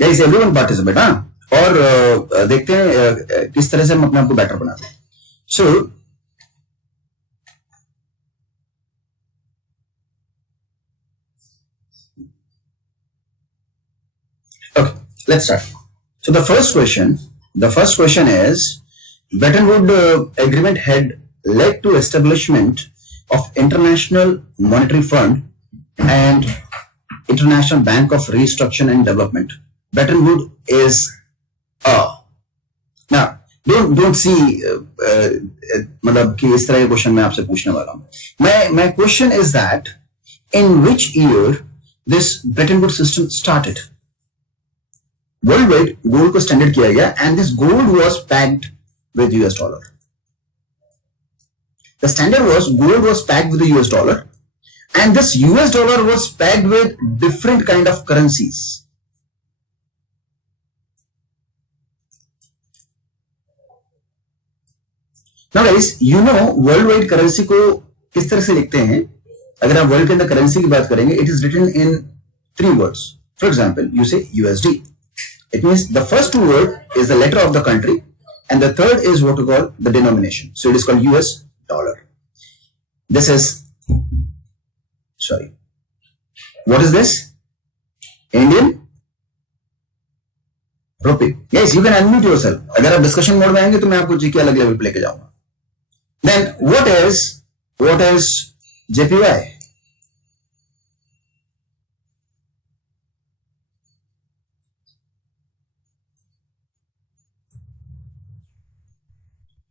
Guys everyone participate, हाँ, और देखते हैं किस तरह से हम अपने आप को बेटर बनाते हैं. सो okay, let's start. So the first question is, Bretton Woods agreement had led to establishment of International Monetary Fund and International Bank of Reconstruction and Development. Bretton Woods is now don't see मतलब कि इस तरह के क्वेश्चन मैं आपसे पूछने वाला हूं. My question is that in which year this Bretton Woods system started? World wide gold को स्टैंडर्ड किया गया and this gold was packed with US dollar. The standard was gold was packed with US dollar and this US dollar was packed with different kind of currencies. Now guys you know world wide currency को किस तरह से लिखते हैं. अगर आप वर्ल्ड के अंदर करेंसी की बात करेंगे, it is written in 3 words. For example you say USD. It means the first 2 words is the letter of the country and the third is what we call the denomination. So it is called US dollar. This is, sorry, what is this? Indian rupee. Yes, you can unmute yourself. अगर आप discussion mode में आएंगे तो मैं आपको जी के अलग लेवल पे लेके जाऊंगा. Then what is JPY?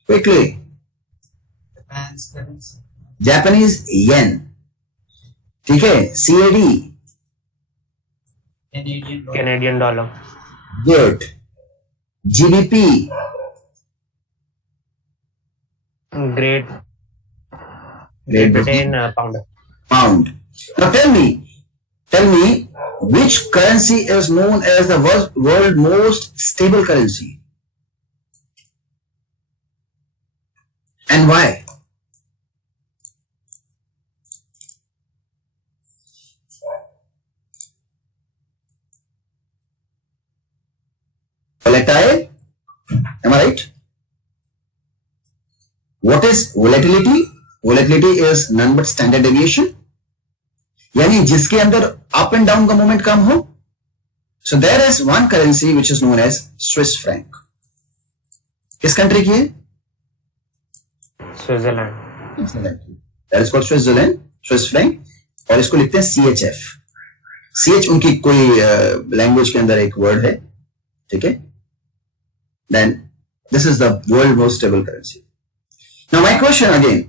Quickly. Japanese yen. ठीक है. CAD. Canadian dollar. Good. GBP. Great Britain pound. Pound. Now tell me which currency is known as the world most stable currency? And why? Volatile? Am I right? What is volatility? Volatility is none but standard deviation. यानी जिसके अंदर up and down का मूवमेंट कम हो. So there is one currency which is known as Swiss franc. किस कंट्री की है? Switzerland. That is called Switzerland, Swiss franc. और इसको लिखते हैं CHF. CH उनकी कोई लैंग्वेज के अंदर एक वर्ड है. ठीक है. Then this is the world most stable currency. Now my question again,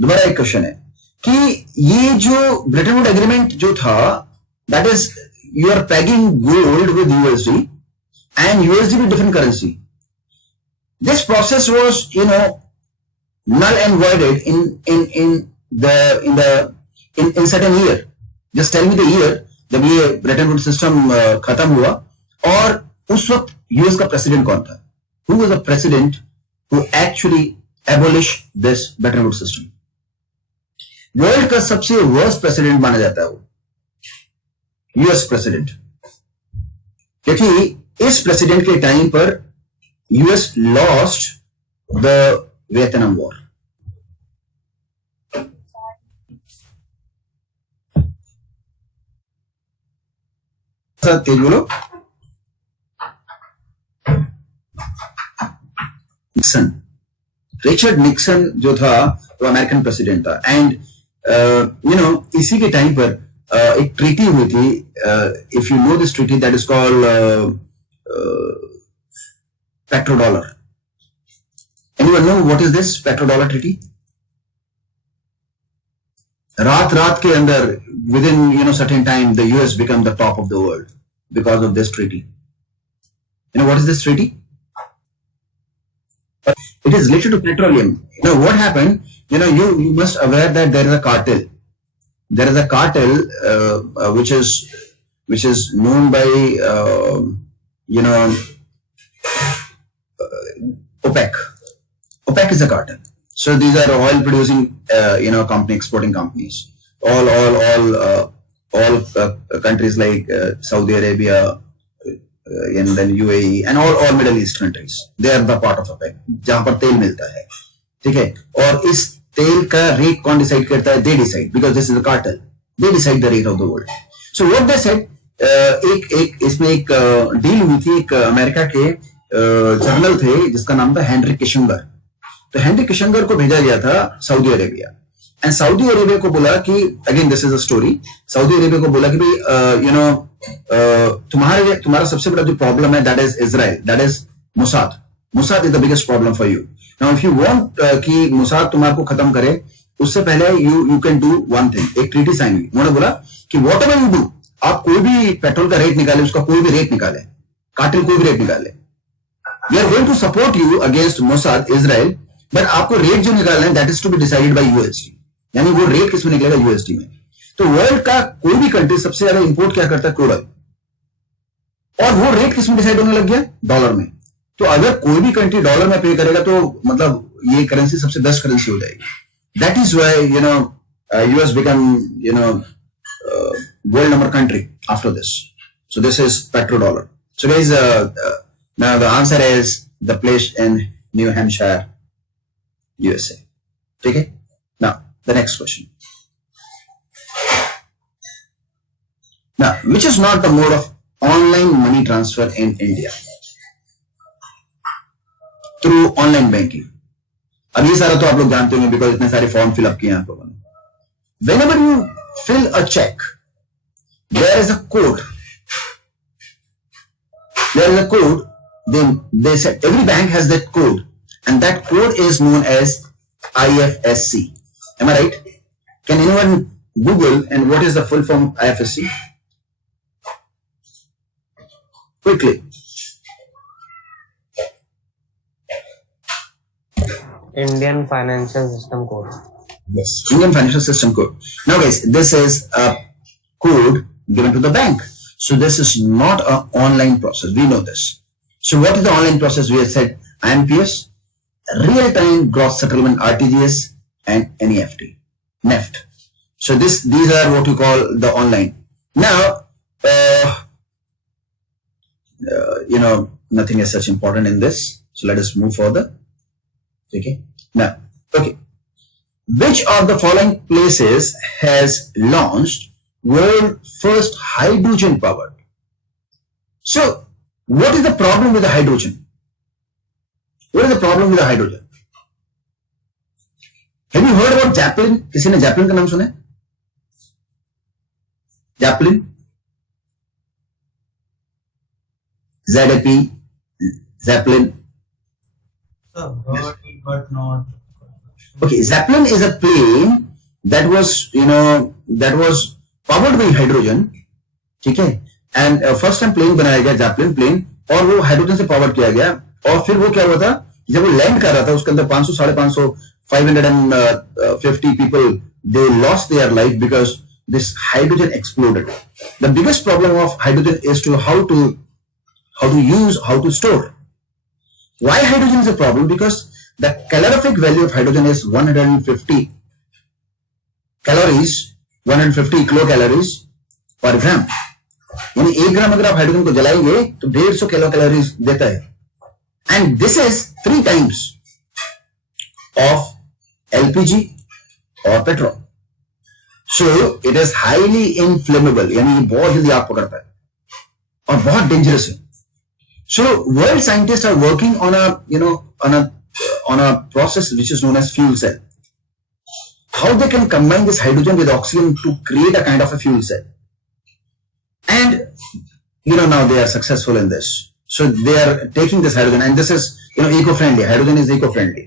दोबारा एक क्वेश्चन है कि ये जो ब्रेटन वुड एग्रीमेंट जो था, that is you are pegging gold with USD and USD with different currency. This process was, you know, null and voided in certain year. Just tell me the year जब ये Brayton would system खत्म हुआ और उस वक्त यूएस का प्रेसिडेंट कौन था? Who was the president who actually abolished this Bretton Woods system? World का सबसे वर्स्ट प्रेसिडेंट माना जाता है वो यूएस प्रेसिडेंट, क्योंकि इस प्रेसिडेंट के टाइम पर US lost the Vietnam war. तेज बोलो. निक्सन, रिचर्ड निक्सन जो था वो अमेरिकन प्रेसिडेंट था. एंड यू नो इसी के टाइम पर एक ट्रीटी हुई थी. If you know this treaty, that is called petrodollar. Anyone know what is this petrodollar treaty? रात के अंदर within you know certain time the US become the top of the world because of this treaty. You no what is this treaty? It is related to petroleum. You know what happened? You know, you must aware that there is a cartel. There is a cartel which is known by you know OPEC. OPEC is a cartel. So these are oil producing you know exporting companies. All countries like Saudi Arabia, and then UAE and all Middle East countries. They are the part of OPEC, जहां पर तेल मिलता है, ठीक है. और इस तेल का रेट कौन डिसाइड करता है? They decide, because this is a cartel. They decide the rate of the world. So what they said, इसमें एक डील हुई थी. एक अमेरिका के जर्नल थे जिसका नाम था हेनरी किशिंगर. तो हेनरी किशिंगर को भेजा गया था Saudi Arabia, and Saudi Arabia को बोला कि, again this is a story, Saudi Arabia को बोला कि भाई तुम्हारा सबसे बड़ा जो प्रॉब्लम है, that is Israel, that is Mossad is the biggest problem for you. Now if you want कि मुसाद तुम्हारे खत्म करे, उससे पहले you can do one thing. एक ट्रीटी साइन हुई. उन्होंने बोला कि वॉट एवर यू डू, आप कोई भी पेट्रोल का रेट निकाले, उसका कोई भी रेट निकाले, कार्टेल कोई भी रेट निकाले, we are going to support you against Mossad Israel, but आपको रेट जो निकालना है that is to be decided by USD. यानी वो रेट किसमें निकलेगा? यूएसडी में. तो वर्ल्ड का कोई भी कंट्री सबसे ज्यादा इंपोर्ट क्या करता है? Crude oil. और वो रेट किसमें डिसाइड होने लग गया? डॉलर में. तो अगर कोई भी कंट्री डॉलर में पे करेगा तो मतलब ये करेंसी सबसे बेस्ट करेंसी हो जाएगी. That is why US become world number country after this. So this is petrodollar. So guys, now the answer is the place in New Hampshire, USA. Okay. Now the next question. Now, which is not the mode of online money transfer in India? Through online banking. अब ये सारा तो आप लोग जानते होंगे because इतने सारे फॉर्म फिल अप किए हैं आप लोगों ने. Whenever you fill a check, there is a code. Then they said every bank has that code, and that code is known as IFSC. Am I right? Can anyone Google and what is the full form of IFSC? Quickly. Indian Financial System Code. Yes, Indian Financial System Code. Now guys, this is a code given to the bank. So this is not an online process. We know this. So what is the online process? We have said IMPS, real-time gross settlement, RTGS, and NEFT, NEFT. So these are what we call the online. Now, nothing is such important in this. So let us move further. Okay. Now, okay. Which of the following places has launched world first hydrogen powered? So what is the problem with the hydrogen? What is the problem with the hydrogen? Have you heard about Zeppelin? किसी ने Zeppelin का नाम सुना है? Zeppelin, ZAP, Zeppelin. Heard it, but not. Okay, Zeppelin is a plane that was powered by hydrogen. ठीक है. And first time plane बनाया गया Zeppelin प्लेन, और वो हाइड्रोजन से पावर किया गया. और फिर वो क्या हुआ था, जब वो लैंड कर रहा था उसके अंदर 500, 550, 550 people they lost their life because this hydrogen exploded. The biggest problem of hydrogen is to how to use, how to store. Why hydrogen is a problem? Because the calorific value of hydrogen is 150 calories, 150 kilocalories per gram. यानी 1 ग्राम अगर आप हाइड्रोजन को जलाएंगे तो 150 kilo calories देता है. And this is 3 times of LPG और petrol. So it is highly inflammable, यानी ये बहुत जल्दी आग पकड़ता है और बहुत डेंजरस है. So world scientist are working on a process which is known as fuel cell. How they can combine this hydrogen with oxygen to create a kind of a fuel cell. And now they are successful in this. So they are taking this hydrogen, and this is eco-friendly. Hydrogen is eco-friendly.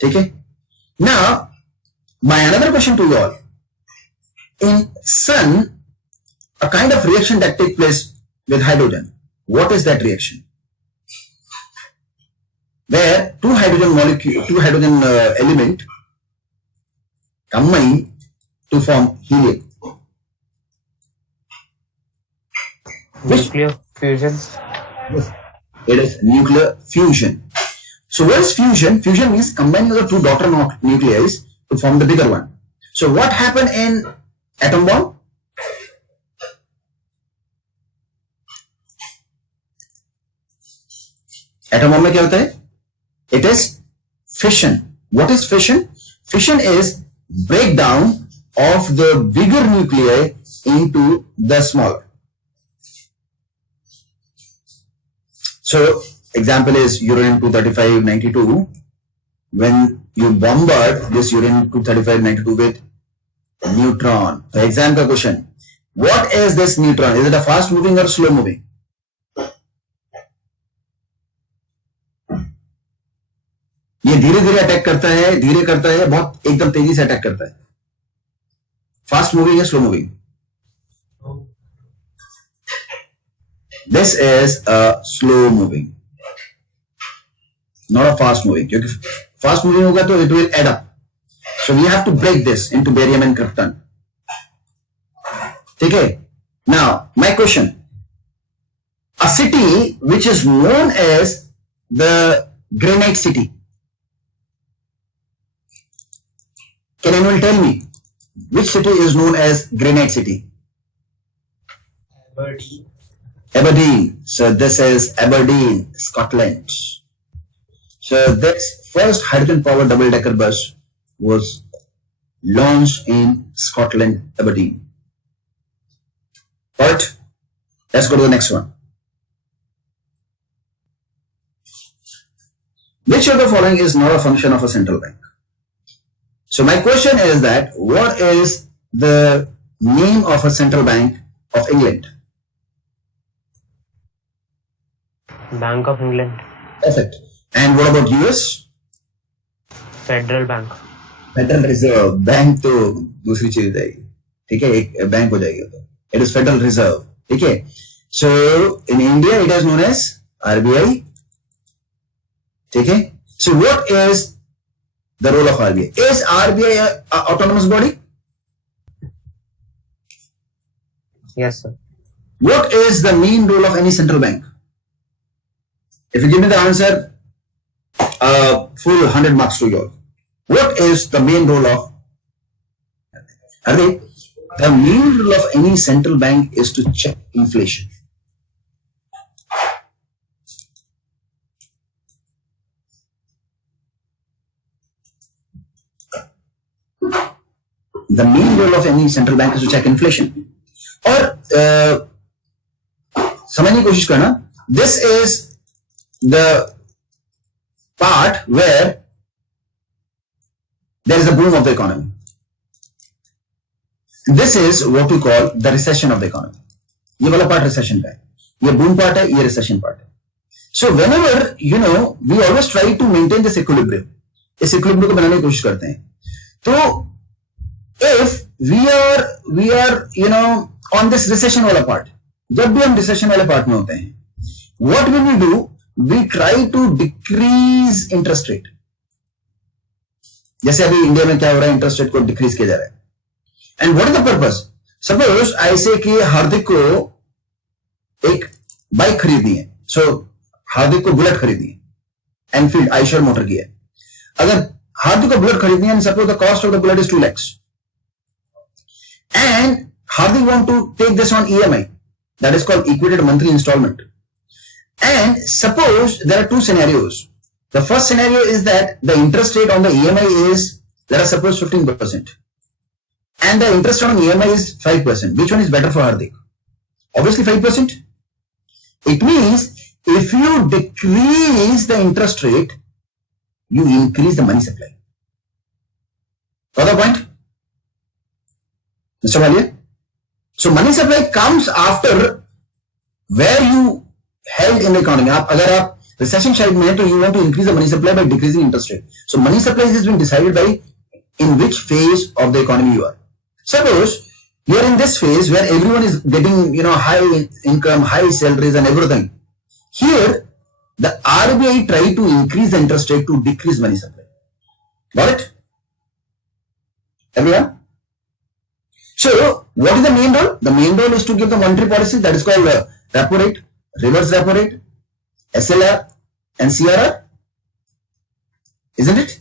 Okay? Now, my another question to you all. In sun, a kind of reaction that takes place with hydrogen. What is that reaction? Where two hydrogen element combine to form helium. Nuclear fusion. Yes, it is nuclear fusion. So what is fusion? Fusion means combining the two daughter nuclei to form the bigger one. So what happened in atom bomb? Atom bomb में क्या होता है? It is fission. What is fission? Fission is breakdown of the bigger nuclei into the smaller. So example is uranium-235-92. When you bombard this uranium-235-92 with neutron. The exam ka question. What is this neutron? Is it a fast moving or slow moving? ये धीरे धीरे अटैक करता है, धीरे करता है, बहुत एकदम तेजी से अटैक करता है. फास्ट मूविंग है, slow moving? This is a slow moving, not a fast moving. क्योंकि फास्ट मूविंग होगा तो it will add up. So we have to break this into barium and krypton. ठीक है. Now my question, a city which is known as the granite city. Can anyone tell me which city is known as Granite City? Aberdeen. Aberdeen. So this is Aberdeen, Scotland. So this first hydrogen-powered double-decker bus was launched in Scotland, Aberdeen. Alright, let's go to the next one. Which of the following is not a function of a central bank? So my question is that what is the name of a central bank of England? Bank of England. Perfect. And what about US? Federal Bank. Federal Reserve Bank तो दूसरी चीज हो जाएगी. ठीक है, एक बैंक हो जाएगी. तो it is Federal Reserve. ठीक है. So in India it is known as RBI. ठीक है. So what is the role of RBI? Is RBI a autonomous body? Yes, sir. What is the main role of any central bank? If you give me the answer, full 100 marks to you all. What is the main role of? The main role of any central bank is to check inflation. The main role of any central bank is to check inflation. और समझने की कोशिश करना. This is the part where there is a boom of the economy. This is what we call the recession of the economy. ये वाला part recession का है. ये boom part है, ये recession part है. So whenever we always try to maintain this equilibrium. इस equilibrium को बनाने की कोशिश करते हैं. तो if we are on this recession वाला part, जब भी हम recession वाले part में होते हैं, what will we do? We try to decrease interest rate. जैसे अभी इंडिया में क्या हो रहा है, इंटरेस्ट रेट को डिक्रीज किया जा रहा है. And what is the purpose? Suppose ऐसे कि हार्दिक को एक बाइक खरीदनी है. सो हार्दिक को बुलेट खरीदनी है, एनफील्ड आइशर मोटर की है. अगर हार्दिक को बुलेट खरीदनी है, suppose the cost of the bullet is 2 lakhs. And Hardik want to take this on EMI, that is called equated monthly installment. And suppose there are two scenarios. The first scenario is that the interest rate on the EMI is, let us suppose 15%, and the interest rate on EMI is 5%. Which one is better for Hardik? Obviously 5%. It means if you decrease the interest rate, you increase the money supply. Further point? Mr. Walia? So money supply comes after where you held in the economy. अगर आप recession side में हैं तो you want to increase the money supply by decreasing interest rate. So money supply has been decided by in which phase of the economy you are. Suppose you are in this phase where everyone is getting high income, high salaries and everything. Here the RBI try to increase the interest rate to decrease money supply. Got it? Everyone? So, what is the main role? The main role is to give the monetary policy, that is called repo rate, reverse repo rate, SLR and CRR. Isn't it?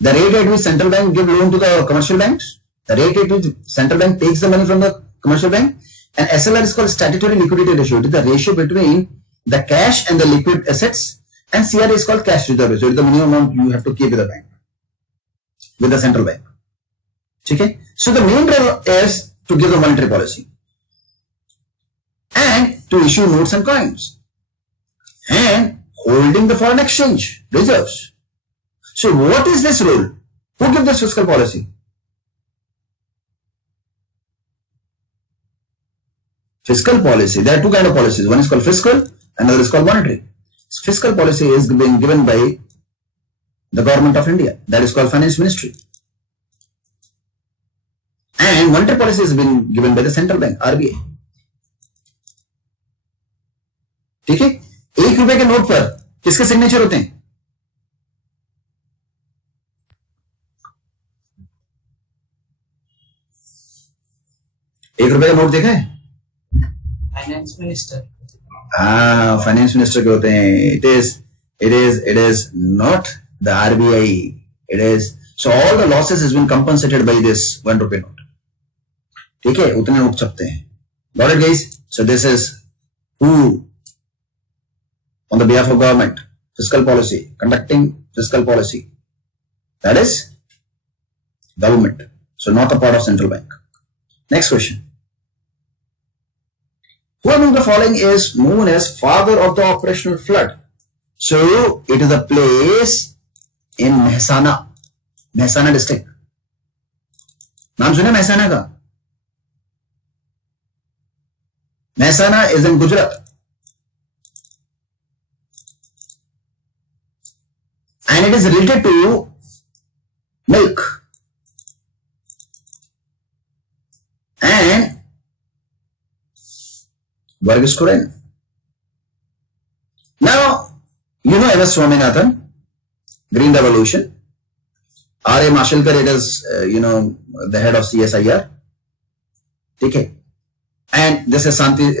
The rate at which central bank give loan to the commercial banks, the rate at which central bank takes the money from the commercial bank, and SLR is called statutory liquidity ratio. It is the ratio between the cash and the liquid assets, and CRA is called cash reserve. So it's the minimum amount you have to keep with the bank, with the central bank. Okay? So the main role is to give the monetary policy and to issue notes and coins and holding the foreign exchange reserves. So what is this role? Who gives this fiscal policy? Fiscal policy. There are two kinds of policies. One is called fiscal, another is called monetary. Fiscal policy is being given by the government of India. That is called finance ministry. And monetary policy is being given by the central bank, RBI. ठीक है? ₹1 के नोट पर किसके सिग्नेचर होते हैं? ₹1 का नोट देखा है? Finance minister. हाँ, फाइनेंस मिनिस्टर के होते हैं. It is not the RBI. It is, so all the losses has been compensated by this ₹1 note. ठीक है, उतने नोट छपते हैं. Got it, guys? So this is who, on the behalf of government, fiscal policy, conducting fiscal policy. That is government. So not a part of central bank. Next question. Who among the following is known as father of the operational flood? So it is a place in Mehsana district. नाम सुना Mehsana का? Mehsana is in Gujarat. And it is related to milk. And Varg is Korean. Now, you know MS Swaminathan, Green Revolution. R.A. Mashelkar, it is, the head of CSIR. Okay. And this is Santi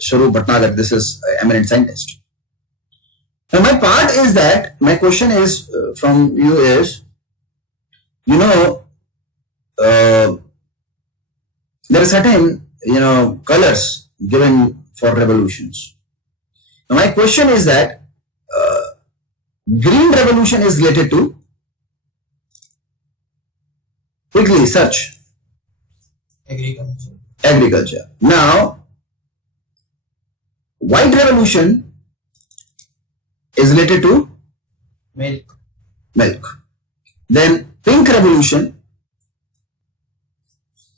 Sharoop Bhatnagar. This is eminent scientist. Now, my part is that, my question is from you is, there are certain, colors given for revolutions. Now, my question is that Green Revolution is related to, quickly search. Agriculture. Now, White Revolution is related to milk. Then Pink Revolution,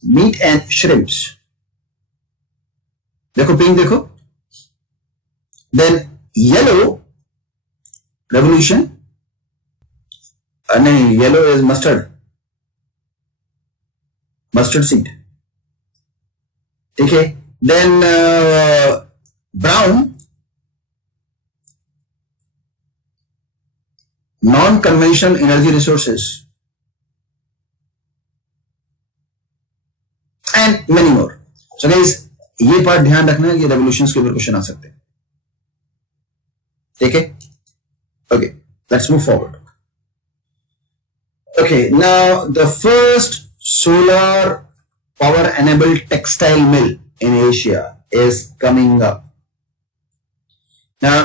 meat and shrimps. देखो पिंक देखो. Then Yellow Revolution, नहीं, yellow is mustard seed. ठीक है. Then brown, non-conventional energy resources, and many more. So guys, ये पार्ट ध्यान रखना है, ये रेवोल्यूशंस के ऊपर क्वेश्चन आ सकते हैं. ठीक है? Okay, let's move forward. Okay, now the first solar power enabled textile mill in Asia is coming up. Now,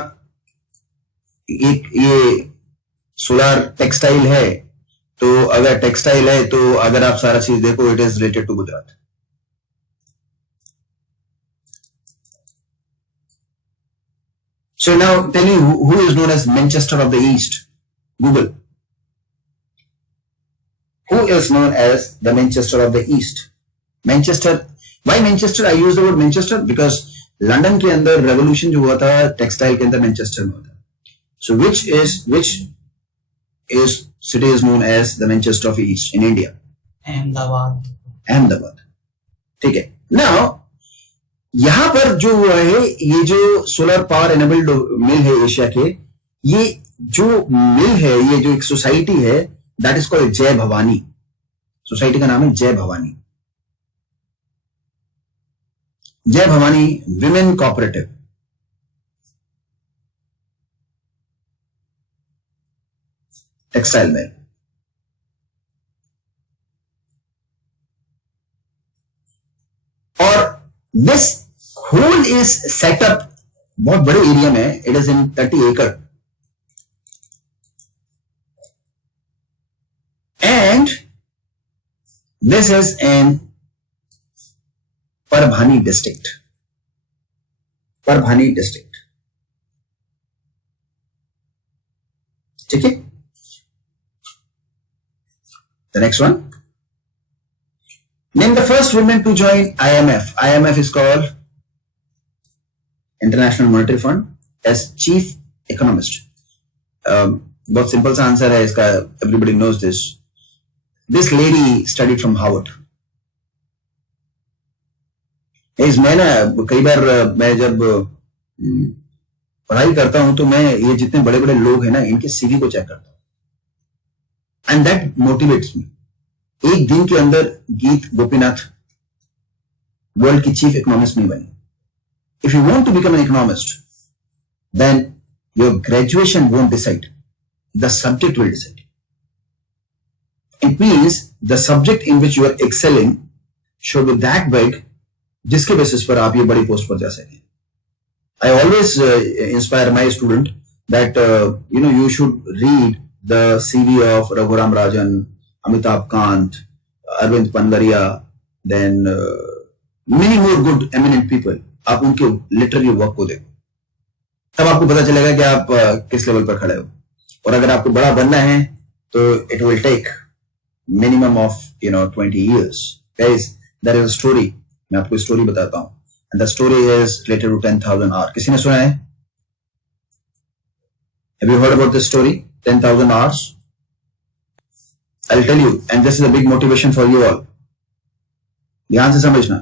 ये सोलर टेक्सटाइल है, तो अगर टेक्सटाइल है तो अगर आप सारा चीज देखो, it is related to Gujarat. So now tell me who is known as Manchester of the East? Google. Who is known as the Manchester of the East? Manchester. Why Manchester? I use the word Manchester because London के अंदर रेवोल्यूशन जो हुआ था टेक्सटाइल के अंदर मैनचेस्टर में हुआ था. So which is city is known as the Manchester of the East in India? Ahmedabad. ठीक है. Now यहां पर जो हुआ है, ये जो सोलर पावर एनेबल्ड मिल है एशिया के, ये जो मिल है, ये जो एक सोसाइटी है, दैट इज कॉल्ड जय भवानी. सोसाइटी का नाम है जय भवानी. जय Bhavani women cooperative. Textile mill. और this whole is set up बहुत बड़े एरिया में, इट इज इन 30 एकड़, and this is in Parbhani district, Parbhani district, ठीक है। The next one. Name the first woman to join IMF. IMF is called International Monetary Fund as chief economist. बहुत सिंपल सा आंसर है इसका, everybody knows this. This lady studied from Harvard. मैं ना कई बार मैं जब पढ़ाई करता हूं तो मैं ये जितने बड़े बड़े लोग हैं ना, इनके सीवी को चेक करता हूं, एंड दैट मोटिवेट्स मी। एक दिन के अंदर गीत गोपीनाथ वर्ल्ड की चीफ इकोनॉमिस्ट नहीं बनी। If you want to become an economist, then your graduation won't decide, the subject will decide. It means the subject in which you are excelling should be that big जिसके basis पर आप ये बड़ी पोस्ट पर जा सकें। I always inspire my student that you should read the CV of Raghuram Rajan, Amitabh Kant, Arvind Panvaria, then many more good eminent people. आप उनके literary work को देखो, तब आपको पता चलेगा कि आप किस लेवल पर खड़े हो। और अगर आपको बड़ा बनना है तो it will take minimum of 20 years. Guys, there is a story. मैं आपको स्टोरी बताता हूँ, and the story is related to 10,000 hours. किसी ने सुना है? Have you heard about this story? 10,000 hours. I'll tell you, and this is a big motivation for you all. ध्यान से समझना।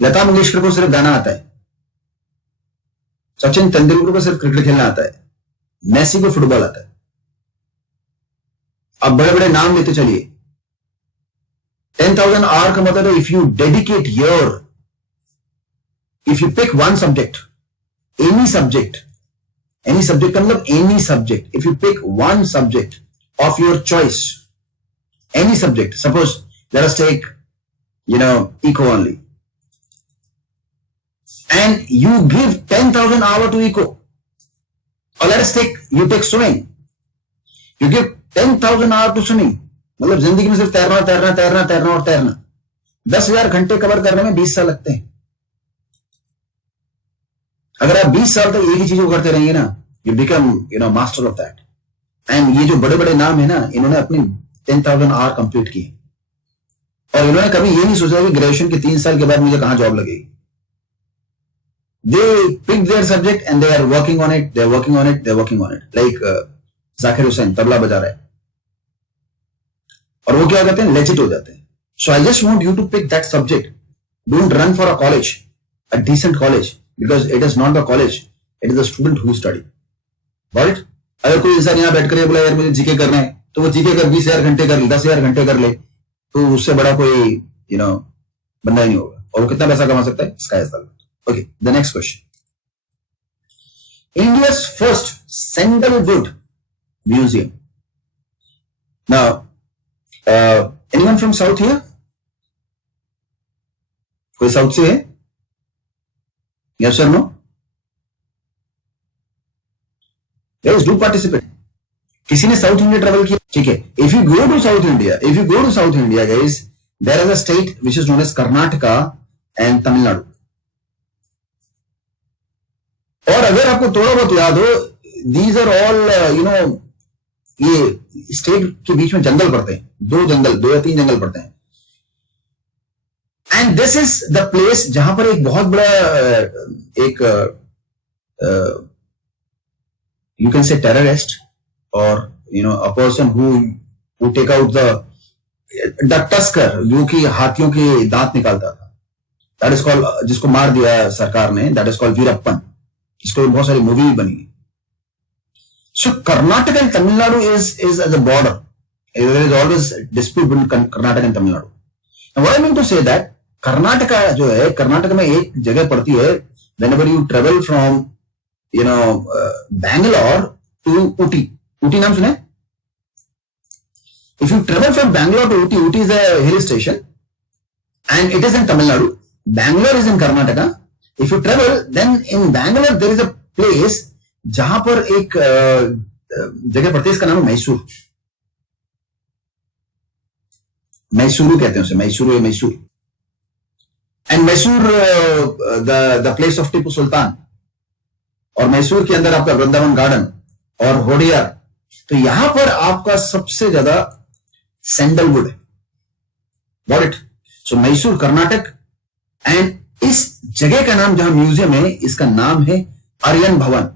लता मंगेशकर को सिर्फ गाना आता है, सचिन तेंदुलकर को सिर्फ क्रिकेट खेलना आता है, मेसी को फुटबॉल आता है। अब बड़े बड़े नाम लेते चलिए। 10,000 hour का मतलब है, if you dedicate your, if you pick one subject, any subject का मतलब any subject, if you pick one subject of your choice, any subject, suppose let us take eco only, and you give 10,000 hour to eco, or let us take, you take swimming, you give 10,000 hour to swimming, मतलब जिंदगी में सिर्फ तैरना तैरना तैरना तैरना और तैरना। 10,000 घंटे कवर करने में 20 साल लगते हैं। अगर आप 20 साल तक एक ही चीज को करते रहेंगे ना, you become master of that. And ये जो बड़े बड़े नाम है ना, इन्होंने अपनी 10,000 आवर कंप्लीट की, और इन्होंने कभी ये नहीं सोचा कि ग्रेजुएशन के 3 साल के बाद मुझे कहां जॉब लगेगी। They pick their subject and they are working on it, they are working on it, they are working on it. Like Zakir Hussain tabla बजा रहा है, और वो क्या कहते हैं, लेजिट हो जाते हैं। So I just want you to pick that subject. Don't run for a college, a decent college, because it is not the college, it is the student who study. Right? अगर कोई इंसान यहाँ बैठ कर बोला यार मुझे जीके करना है, तो वो जीके कर 20,000 घंटे कर ले, 10,000 घंटे कर ले, तो उससे बड़ा कोई बंदा ही नहीं होगा। और वो कितना पैसा कमा सकता है? Sky is the limit. Okay, the next question. India's first sandalwood museum. Now, anyone from South here? कोई साउथ से है? Yes or no? Guys, do participate. किसी ने साउथ इंडिया ट्रेवल किया? ठीक है। If you go to South India, guys, there is a state which is known as Karnataka and Tamil Nadu. और अगर आपको थोड़ा बहुत याद हो, these are all ये स्टेट के बीच में जंगल पड़ते हैं, 2 या 3 जंगल पड़ते हैं। And this is the place जहां पर एक बहुत बड़ा एक यू कैन से टेररिस्ट और a person who take out the tusker, जो कि हाथियों के दांत निकालता था, दैट इज कॉल्ड, जिसको मार दिया सरकार ने, दैट इज कॉल्ड वीरप्पन। इसको बहुत सारी मूवी बनी। So Karnataka and Tamil Nadu is at the border, there is always dispute between Karnataka and Tamil Nadu. What I mean to say that Karnataka जो है, कर्नाटक में एक जगह पड़ती है, whenever you travel from Bangalore to Ooty. Ooty नाम सुने? If you travel from Bangalore to Ooty, Ooty is a hill station and it is in Tamil Nadu. Bangalore is in Karnataka if you travel then in Bangalore there is a place जहां पर एक जगह पड़ती है, इसका नाम है मैसूर, मैसूरू कहते हैं उसे, मैसूरू या Mysore. And Mysore the place of Tipu Sultan, और मैसूर के अंदर आपका वृंदावन गार्डन और होडियार। तो यहां पर आपका सबसे ज्यादा सैंडलवुड है, गॉट इट। सो मैसूर कर्नाटक, एंड इस जगह का नाम जहां म्यूजियम है इसका नाम है आर्यन भवन,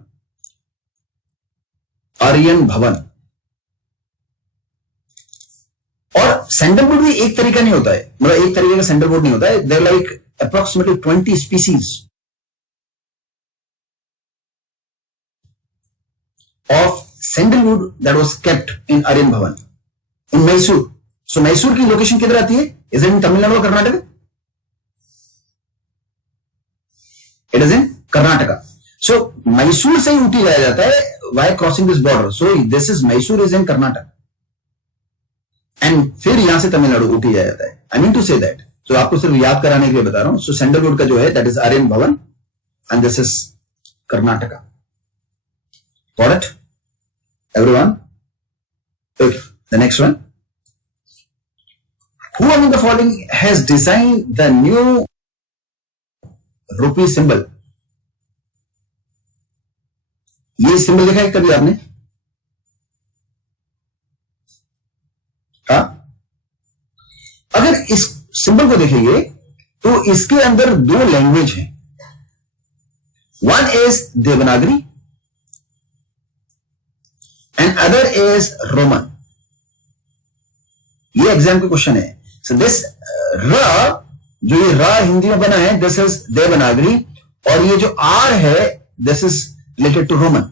आर्यन भवन। और सैंडलवुड भी एक तरीका नहीं होता है, मतलब एक तरीके का सैंडलवुड नहीं होता है, there like approximately 20 species of sandalwood that was kept in Aryan Bhavan in Mysore. So Mysore की लोकेशन किधर आती है? Is it in तमिलनाडु और Karnataka? It is in Karnataka. So Mysore से ही ऊटी जाया जाता है while crossing this border. So this is Mysore is in Karnataka. And फिर यहां से तमिलनाडु ऊटी जाया जाता है. I mean to say that. So आपको सिर्फ याद कराने के लिए बता रहा हूं. So sandalwood का जो है that is Aryan Bhavan and this is Karnataka. Got it? Everyone? Okay. The next one. Who among the following has designed the new rupee symbol? ये सिंबल देखा है कभी आपने? हाँ? अगर इस सिंबल को देखेंगे तो इसके अंदर दो लैंग्वेज हैं. One is Devanagari and other is Roman. ये एग्जाम का क्वेश्चन है. So this र, जो ये र हिंदी में बना है, this is देवनागरी, और ये जो R है this is related to Roman,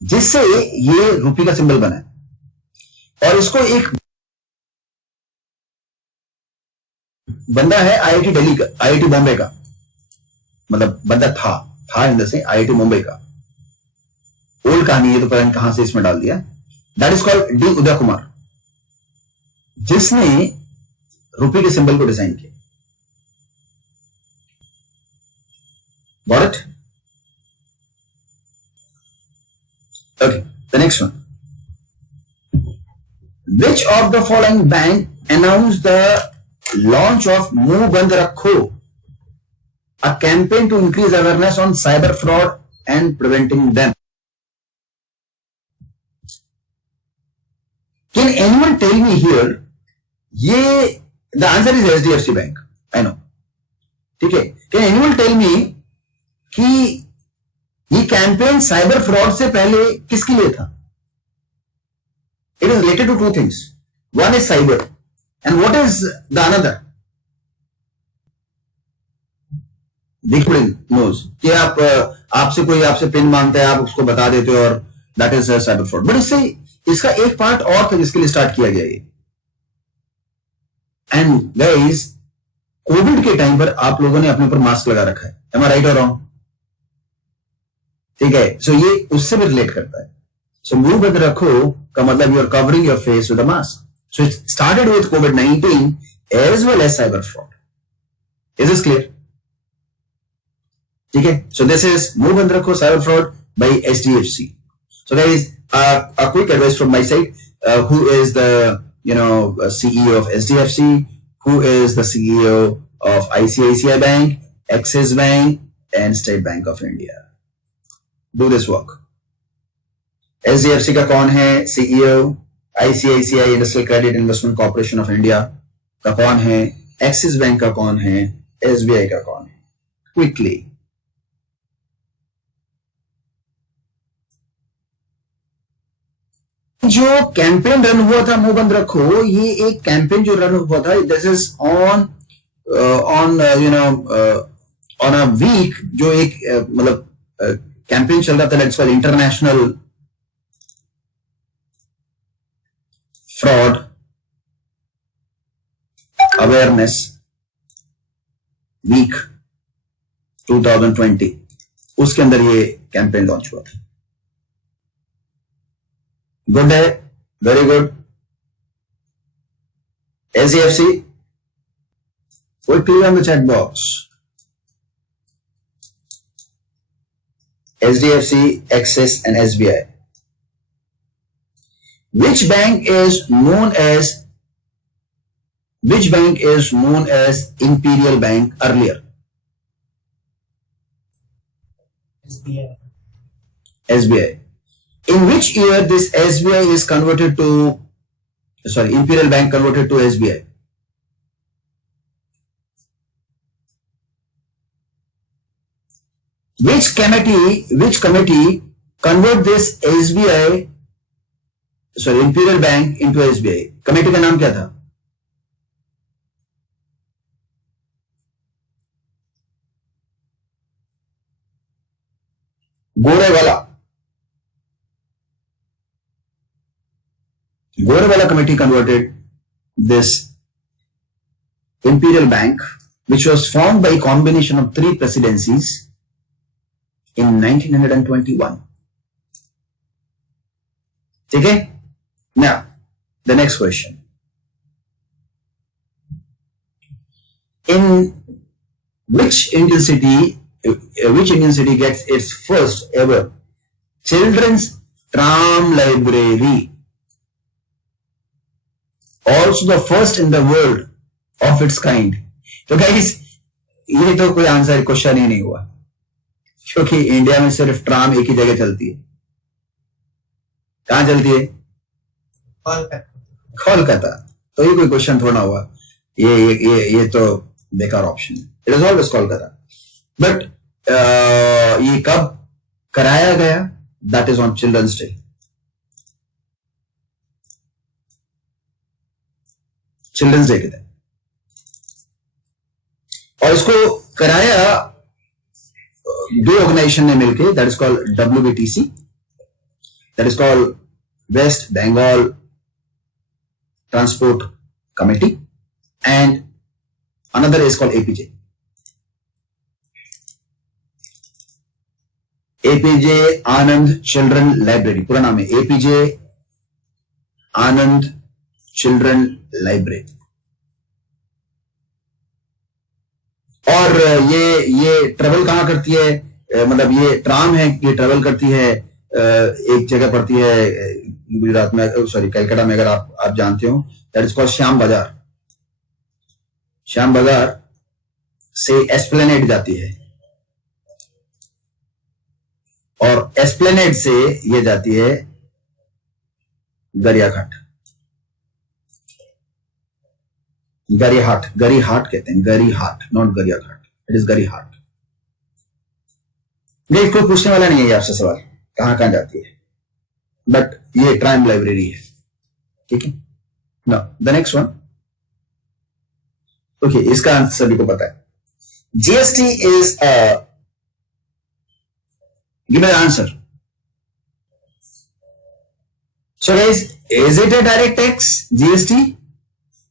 जिससे ये रूपी का सिंबल बना है. और इसको एक बंदा है आईआईटी दिल्ली का, आईआईटी बॉम्बे का, मतलब बंदा था इन द से आईआईटी मुंबई का. ओल्ड कहानी है तो पता नहीं कहां से इसमें डाल दिया. That is called D Uday Kumar, जिसने रुपये के सिंबल को डिजाइन किया. Got it? Okay, the next one. Which of the following bank announce the launch of मुंह बंद रखो, a campaign to increase awareness on cyber fraud and preventing them? Can anyone tell me here? ये the answer is HDFC Bank. I know. ठीक है. Can anyone tell me कि ये campaign cyber fraud से पहले किसके लिए था? It is related to two things. One is cyber, and what is the another? Liquid knows कि आपसे कोई आपसे पिन मांगता है, आप उसको बता देते हो, और that is cyber fraud. But इसका एक पार्ट और था जिसके लिए स्टार्ट किया गया ये. एंड गाइस, कोविड के टाइम पर आप लोगों ने अपने ऊपर मास्क लगा रखा है. एम आई राइट और रॉन्ग? ठीक है. सो ये उससे भी रिलेट करता है. सो मुंह बंद रखो का मतलब you are covering your face with a mask. So it started with कोविड-19 as well as cyber fraud. Is this clear? ठीक है. सो दिस इज मुंह बंद रखो cyber fraud by HDFC. So there is a quick advice from my side. Who is the CEO of SDFC? Who is the CEO of ICICI Bank, Axis Bank, and State Bank of India? Do this work. SDFC का कौन है CEO? ICICI Industrial Credit Investment Corporation of India का कौन है? Axis Bank का कौन है? SBI का कौन है? Quickly. जो कैंपेन रन हुआ था मुंह बंद रखो, ये एक कैंपेन जो रन हुआ था, this is on a week, जो एक मतलब कैंपेन चल रहा था, let's call international fraud awareness week 2020. उसके अंदर ये कैंपेन लॉन्च हुआ था. गुड है, very good. SDFC, quickly on the chat box. HDFC, Axis and SBI. Which bank is known as Imperial Bank earlier? SBI. SBI. In which year this SBI is converted to, Imperial Bank converted to SBI? Which committee convert this SBI, Imperial Bank into SBI? Committee का नाम क्या था? Gorevala committee converted this Imperial Bank, which was formed by a combination of 3 presidencies in 1921. Okay? Now, the next question. In which Indian city gets its first ever children's tram library? Also the first in the world of its kind. तो guys, ये तो कोई answer question ही नहीं हुआ, क्योंकि इंडिया में सिर्फ ट्राम एक ही जगह चलती है. कहां चलती है? कोलकाता. तो ये कोई क्वेश्चन थोड़ा हुआ. ये तो बेकार ऑप्शन है. It is always Kolkata. But ये कब कराया गया? That is on children's day. Children's day के दिन. और इसको कराया 2 ऑर्गेनाइजेशन ने मिलकर. That is called WBTC, that is called West Bengal transport committee, and another is called APJ Anand children library. पूरा नाम है APJ आनंद चिल्ड्रन लाइब्रेरी. और ये ट्रेवल कहां करती है? मतलब ये ट्राम है, ये ट्रेवल करती है, एक जगह पड़ती है गुजरात में, कलकत्ता में, अगर आप जानते हो. दैट इज कॉल्ड श्याम बाजार. श्याम बाजार से एस्प्लेनेड जाती है, और एस्प्लेनेड से ये जाती है गरियाघाट. गरिहाट कहते हैं. गरिहाट, नॉट गरियाघाट. इट इज गरिहाट. ये कोई पूछने वाला नहीं है आपसे सवाल कहां कहां जाती है, बट ये ट्राइम लाइब्रेरी है. ठीक है. Now the next one. Okay, इसका आंसर सभी को पता है. GST is give me the answer. So guys, is it a direct tax, GST?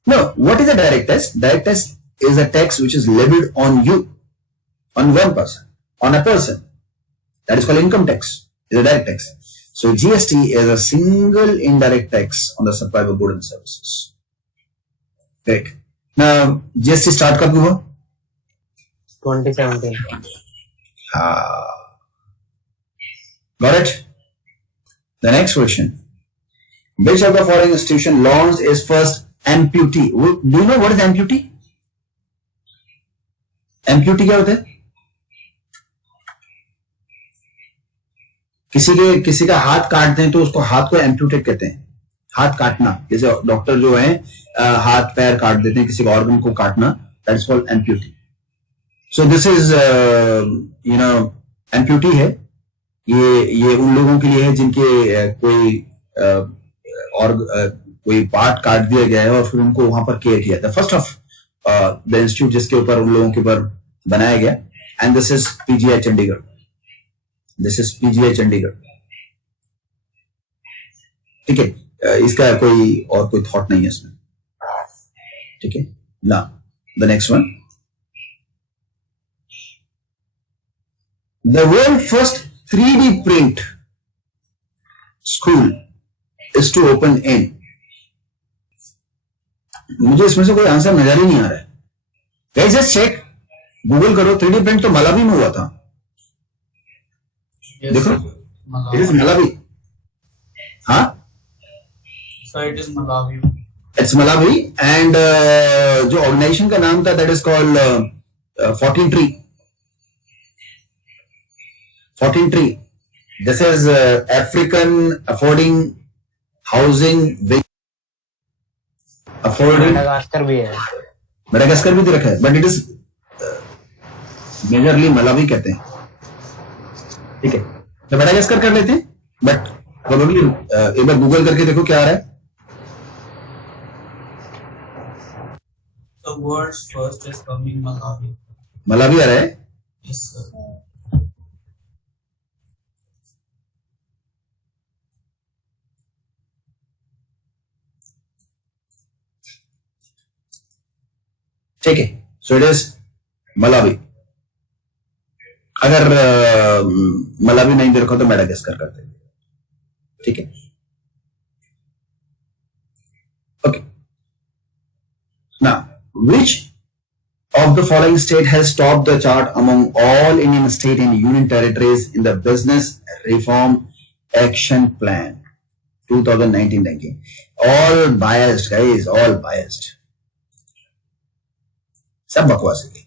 No. What is a direct tax? Direct tax is a tax which is levied on you, on one person, on a person. That is called income tax. Is a direct tax. So GST is a single indirect tax on the supply of goods and services. Right. Now GST start कब हुआ? 2017. Got it? The next question. Which of the following institution launched its first amputee? Do you know what is amputee? Amputee क्या होता है? किसी का हाथ काट दें तो उसको हाथ को एम्प्यूटेट कहते हैं. हाथ काटना, जैसे डॉक्टर जो है हाथ पैर काट देते हैं, किसी का ऑर्गन को काटना, that is called amputee. So this is amputee है. ये उन लोगों के लिए है जिनके कोई पार्ट काट दिया गया है और फिर उनको वहां पर केयर किया. The first of the institute जिसके ऊपर उन लोगों के ऊपर बनाया गया, and this is PGI Chandigarh. This is PGI Chandigarh. ठीक है. इसका कोई थॉट नहीं है इसमें. ठीक है ना. The next one. The world first 3D print school is to open in. मुझे इसमें से कोई आंसर नजर ही नहीं आ रहा है. गाइस जस्ट चेक, गूगल करो. 3D प्रिंट तो मलावी में हुआ था. Yes, देखो, sir. it is Malawi. Malawi. हाँ, Sir, it is Malawi. it's Malawi, and जो ऑर्गेनाइजेशन का नाम था that is called 14 Tree. 14 Tree. This is African Affording Housing Affording. Madagascar भी है. मेडागास्कर भी दे रखा है, but it is majorly Malawi कहते हैं. ठीक है, तो मेडागास्कर कर लेते हैं, बट प्रोबेबली एक बार गूगल करके देखो क्या आ रहा है. The world's first is coming Malawi. Malawi आ रहा है. Yes, sir. ठीक है, सो इट इज मलावी. अगर मलावी नहीं दे रखा तो मेडागास्कर करते हैं. ठीक है, okay. Now which of the following state has topped the chart among all Indian state and union territories in the business reform action plan 2019-19? All biased guys, all biased. सब बकवास है.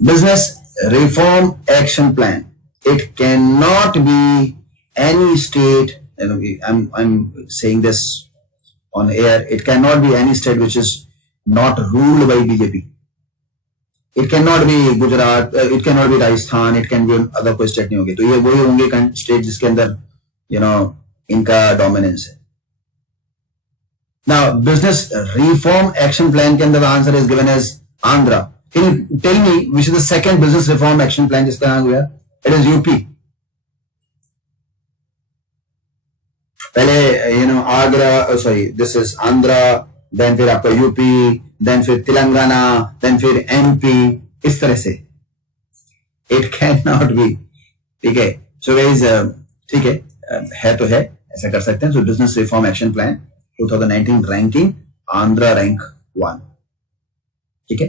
Business reform action plan. It cannot be any state. I'm saying this on air. It cannot be any state which is not ruled by BJP. It cannot be Gujarat. It cannot be Rajasthan. It can be other कोई state नहीं होगी. तो ये वही होंगे state जिसके अंदर इनका dominance है. Now, business reform action plan के अंदर the answer is given as Andhra. Can you tell me which is the second business reform action plan जिसका नाम हुआ? It is UP. पहले Agra, sorry, this is Andhra, then फिर आपका UP, then फिर तेलंगाना, then फिर MP. इस तरह से it cannot be. ठीक है, so guys, ठीक है तो है, ऐसा कर सकते हैं. So business reform action plan 2019 ranking, Andhra rank 1. ठीक है,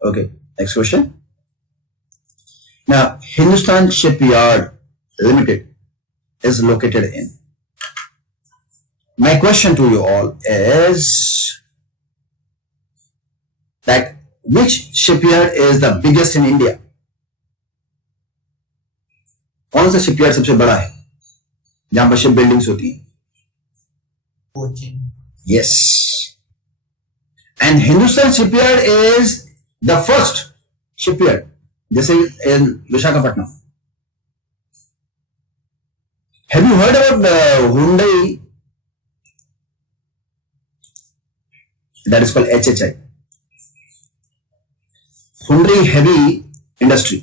okay. Next question. Now, Hindustan Shipyard Limited is located in. My question to you all is that which shipyard is the biggest in India? कौन सा shipyard सबसे बड़ा है जहां पर ship buildings होती हैं? Cochin. Yes. And Hindustan Shipyard is the first shipyard. जैसे in Visakhapatnam. Have you heard about Hyundai? That is called HHI. Hyundai Heavy Industry.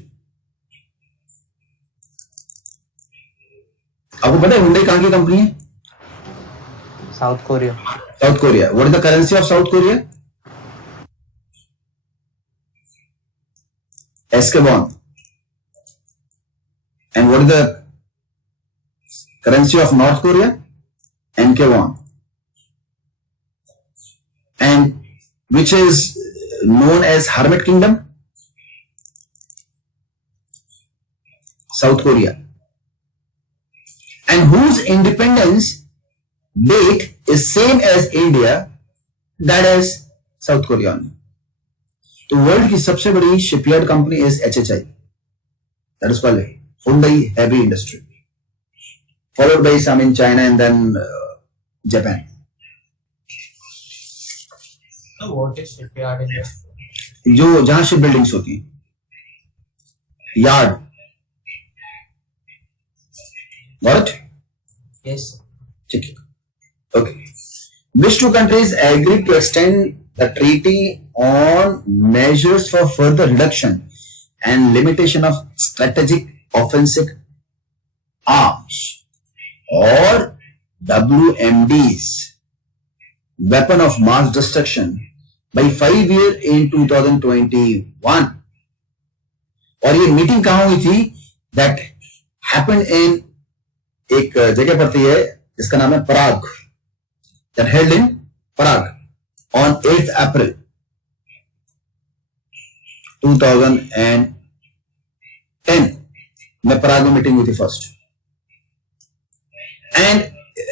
आपको पता है Hyundai कहां की कंपनी है? South Korea. South Korea. What is the currency of South Korea? SK won. And what is the currency of North Korea? NK won. And which is known as Hermit Kingdom? South Korea. And whose independence date is same as India, that is South Korea only. तो वर्ल्ड की सबसे बड़ी shipyard company is HHI, that is called Hyundai Heavy Industry, followed by some in China and then Japan. So what is shipyard industry? जो जहां ship buildings होती हैं, yard. Got it? Yes, sir. ठीक है, okay. Which two countries agreed to extend the treaty on measures for further reduction and limitation of strategic offensive arms, or WMDs, weapon of mass destruction, by 5 years in 2021. और ये मीटिंग कहां हुई थी? That happened in एक जगह पड़ती है जिसका नाम है पराग. That held in Prague on 8th April 2021. 10 में पराग में मीटिंग हुई थी फर्स्ट. एंड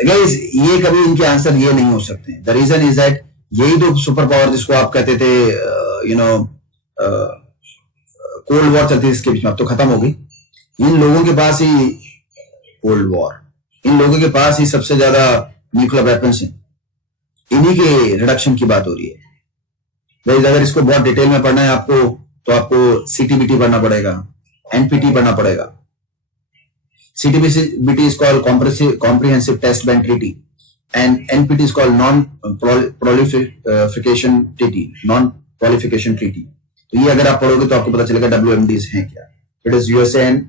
गाइस ये कभी इनके आंसर ये नहीं हो सकते. द रीजन इज दैट यही तो सुपर पावर जिसको आप कहते थे कोल्ड वॉर चलती थी इसके बीच में, अब तो खत्म हो गई. इन लोगों के पास ही कोल्ड वॉर, इन लोगों के पास ही सबसे ज्यादा न्यूक्लियर वेपन्स हैं. इन्हीं के रिडक्शन की बात हो रही है. गाइस अगर इसको बहुत डिटेल में पढ़ना है आपको तो आपको सीटीबीटी पढ़ना पड़ेगा, एनपीटी पढ़ना पड़ेगा. CTBT is called comprehensive test ban treaty and NPT is called non-proliferation treaty, non-proliferation treaty. तो ये अगर आप पढ़ोगे तो आपको पता चलेगा WMDs हैं क्या. It is USA and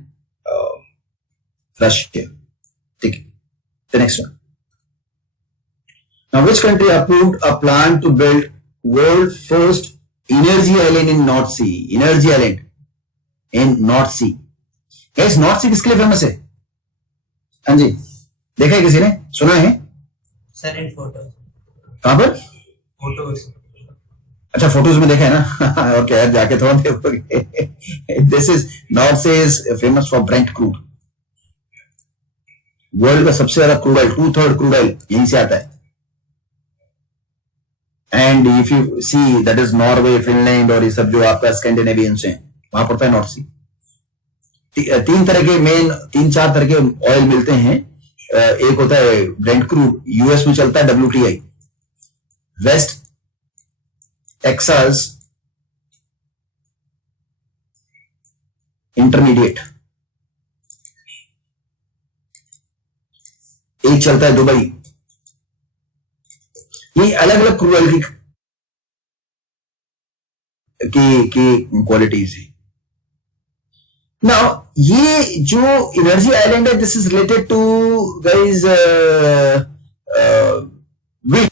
Russia. ठीक है. The next one. Now which country approved a plan to build world first energy island in North Sea? Energy island in North Sea. Guys, North Sea किसके लिए फेमस है? हाँ जी, देखा है किसी ने, सुना है? सर इन फोटो. कहां पर? फोटोज. अच्छा फोटोज में देखा है ना. ओके यार जाके थोड़ा देखोगे. This is North Sea is famous for Brent crude. World का सबसे ज्यादा क्रूड ऑयल, 2/3 क्रूड ऑयल यहीं से आता है. And if you see that is Norway, Finland और ये सब जो आपका स्कैंडिनेवियन से वहां पड़ता है नॉर्थ सी. तीन तरह के मेन 3-4 तरह के ऑयल मिलते हैं. एक होता है ब्रेंट क्रूड, यूएस में चलता है WTI, वेस्ट टेक्सास इंटरमीडिएट, एक चलता है दुबई. ये अलग अलग क्रूड ऑयल की क्वालिटीज है. नाउ ये जो एनर्जी आइलैंड है this is related to guys wind.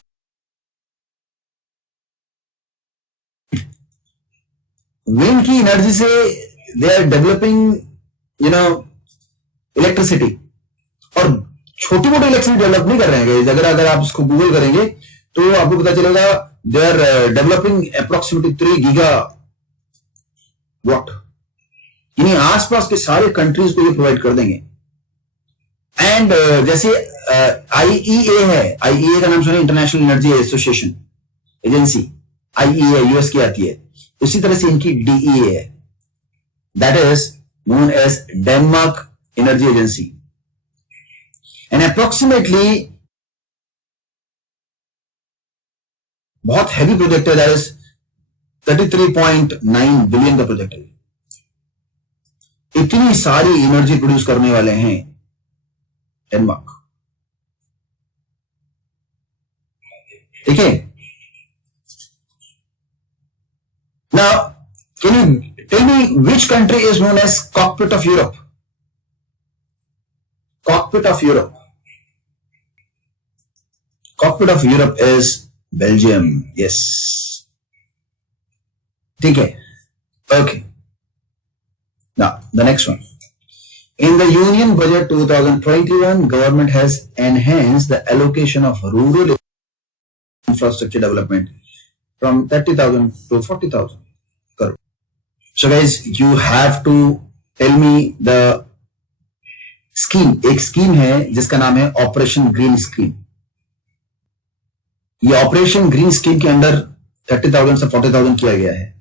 Wind की एनर्जी से दे आर डेवलपिंग इलेक्ट्रिसिटी. और छोटी मोटी इलेक्ट्रिसिटी डेवलप नहीं कर रहे हैं गाइस. अगर आप इसको गूगल करेंगे तो आपको पता चलेगा they are developing approximately 3 giga watt. यानी आसपास के सारे कंट्रीज को ये प्रोवाइड कर देंगे. एंड जैसे IEA है, IEA का नाम सुना, international energy association agency. IEA US की आती है. उसी तरह से इनकी DEA है, that is known as Denmark energy agency. And approximately बहुत हैवी प्रोजेक्ट है, दैट इज 33.9 बिलियन का प्रोजेक्ट है. इतनी सारी एनर्जी प्रोड्यूस करने वाले हैं डेनमार्क. ठीक है. Now can you tell me which country is known as cockpit of Europe? Cockpit of Europe. Cockpit of Europe is Belgium. Yes, ठीक है. Okay. Now, the next one. In the Union Budget 2021, government has enhanced the allocation of rural infrastructure development from 30,000 to 40,000 crore. So guys, you have to tell me the scheme. एक स्कीम है जिसका नाम है operation green scheme. ये operation green scheme के अंदर 30,000 से 40,000 किया गया है.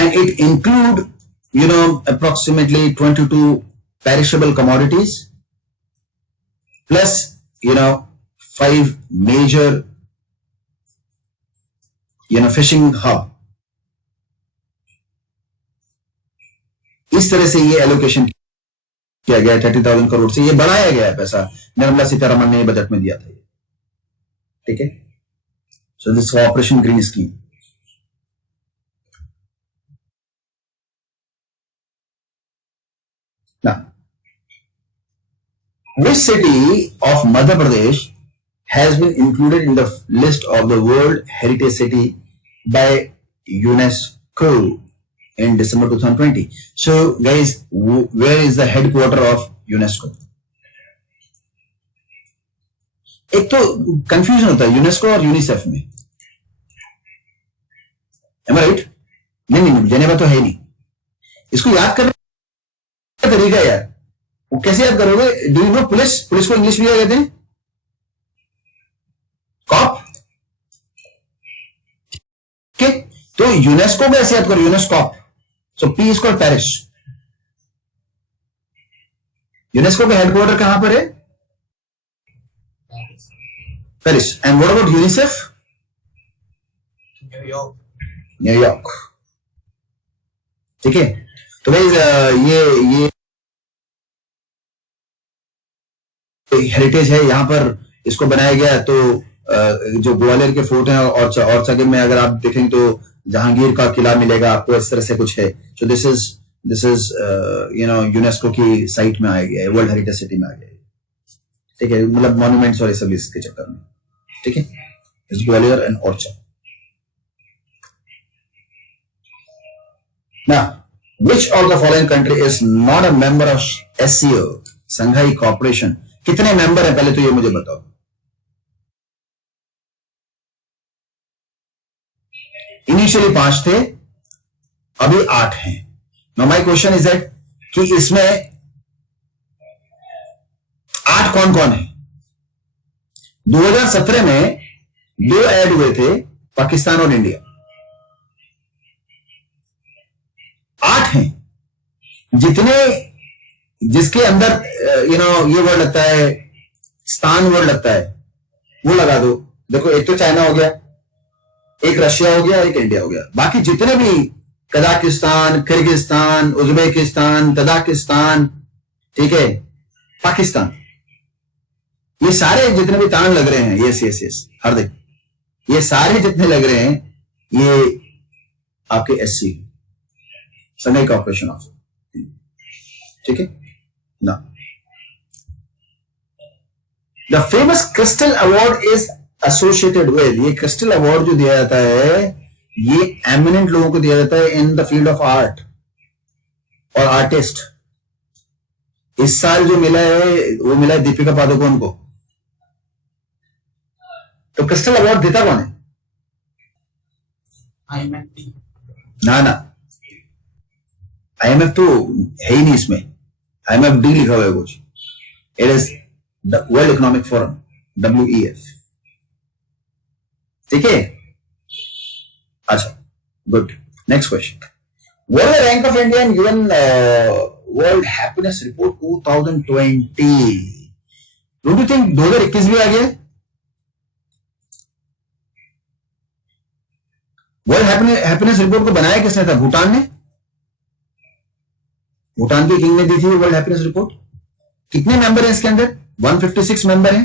And it include, approximately 22 perishable commodities, plus, 5 major, fishing hub. इस तरह से ये एलोकेशन किया गया है 30,000 करोड़ से. ये बढ़ाया गया है पैसा, निर्मला सीतारमण ने बजट में दिया था. ठीक है. So this operation green scheme. Now, which city of Madhya Pradesh has been included in the list of the World Heritage City by UNESCO in December 2020? So, guys, where is the headquarter of UNESCO? एक तो कंफ्यूजन होता है यूनेस्को और यूनिसेफ में. Am I right? नहीं, जेनेवा तो है नहीं. इसको याद करने का तरीका है यार, वो कैसे याद करोगे? Do you know police? Police को इंग्लिश में क्या कहते हैं? कॉप। ओके, तो यूनेस्को को ऐसे याद करो, UNESCOP. So P is called Paris. UNESCO का हेडक्वार्टर कहां पर है? Paris. And what about UNICEF? New York. New York. ठीक है, तो भाई ये हेरिटेज है यहां पर, इसको बनाया गया। तो जो ग्वालियर के फोर्ट हैं और सगे में अगर आप देखेंगे तो जहांगीर का किला मिलेगा आपको, इस तरह से कुछ है। सो दिस इज यूनेस्को की साइट में आ गया है, वर्ल्ड हेरिटेज सिटी में आ गया है। ठीक है, मतलब मॉन्यूमेंट्स और ये सब इसके चक्कर में। ठीक है, इस ग्वालियर एंड Orchha. Now, which of the following country is not a member of SCO, संघाई कॉर्पोरेशन? कितने मेंबर हैं पहले तो ये मुझे बताओ। इनिशियली 5 थे, अभी 8 हैं। Now my question is that कि इसमें 8 कौन कौन है? 2017 में 2 ऐड हुए थे, पाकिस्तान और इंडिया। 8 हैं। जितने जिसके अंदर ये वर्ड लगता है, स्थान वर्ड लगता है, वो लगा दो। देखो, एक तो चाइना हो गया, एक रशिया हो गया, एक इंडिया हो गया। बाकी जितने भी कजाकिस्तान, किर्गिस्तान, उज्बेकिस्तान, तजाकिस्तान, ठीक है, पाकिस्तान, ये सारे जितने भी तान लग रहे हैं, यस हार्दिक, ये सारे जितने लग रहे हैं, ये आपके एससी, संघाई कॉर्पोरेशन ऑफ। ठीक है ना। The famous crystal award is associated with, ये क्रिस्टल अवार्ड जो दिया जाता है, ये एमिनेंट लोगों को दिया जाता है in the field of art और आर्टिस्ट। इस साल जो मिला है वो मिला है दीपिका पादुकोण को। तो क्रिस्टल अवार्ड देता कौन है? IMFT। ना, IMF तो है ही नहीं इसमें, IMFD लिखा हुआ है कुछ। It is the world economic forum, WEF। ठीक है, अच्छा, good. Next question, what is the rank of India in UN world happiness report 2020? Don't you think 2021 भी आ गया? वर्ल्ड हैप्पीनेस रिपोर्ट को बनाया किसने था? भूटान ने। भूटान की किंग ने दी थी वर्ल्ड हैप्पीनेस रिपोर्ट। कितने मेंबर हैं इसके अंदर? 156 मेंबर हैं।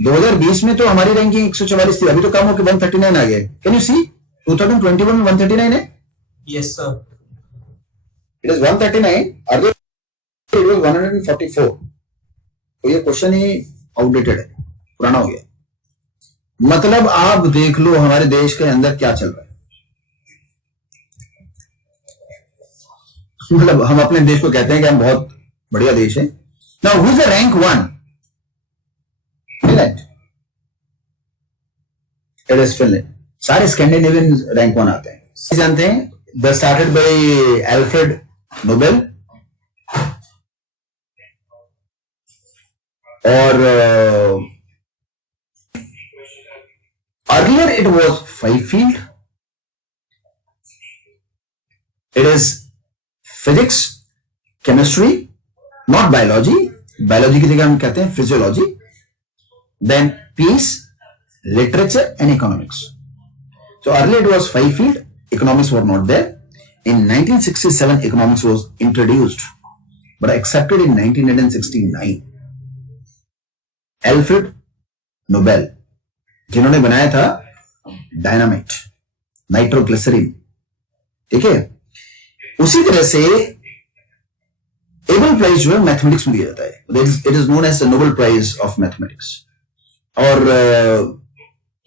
2020 में तो हमारी रैंकिंग 144 थी, अभी तो कम होकर 139 आ गया। Can you see? 2021 में 139 है। Yes sir, it is 139, earlier it was 144। तो ये क्वेश्चन ही आउटडेटेड है, पुराना हो गया। मतलब आप देख लो हमारे देश के अंदर क्या चल रहा है। मतलब हम अपने देश को कहते हैं कि हम बहुत बढ़िया देश है। Now who is the rank 1? Finland. It is Finland. सारे स्कैंडिनेवियन रैंक 1 आते हैं। जानते हैं, the started by Alfred Nobel, और earlier it was 5 field. It is physics, chemistry, not biology. Biology की जगह हम कहते हैं physiology. Then peace, literature and economics. So earlier it was 5 field. Economics were not there. In 1967 economics was introduced, but accepted in 1969. Alfred Nobel, जिन्होंने बनाया था dynamite, nitroglycerine. ठीक है, उसी तरह से एबल प्राइज जो है मैथमेटिक्स में दिया जाता है। It is known as the Nobel prize of mathematics. और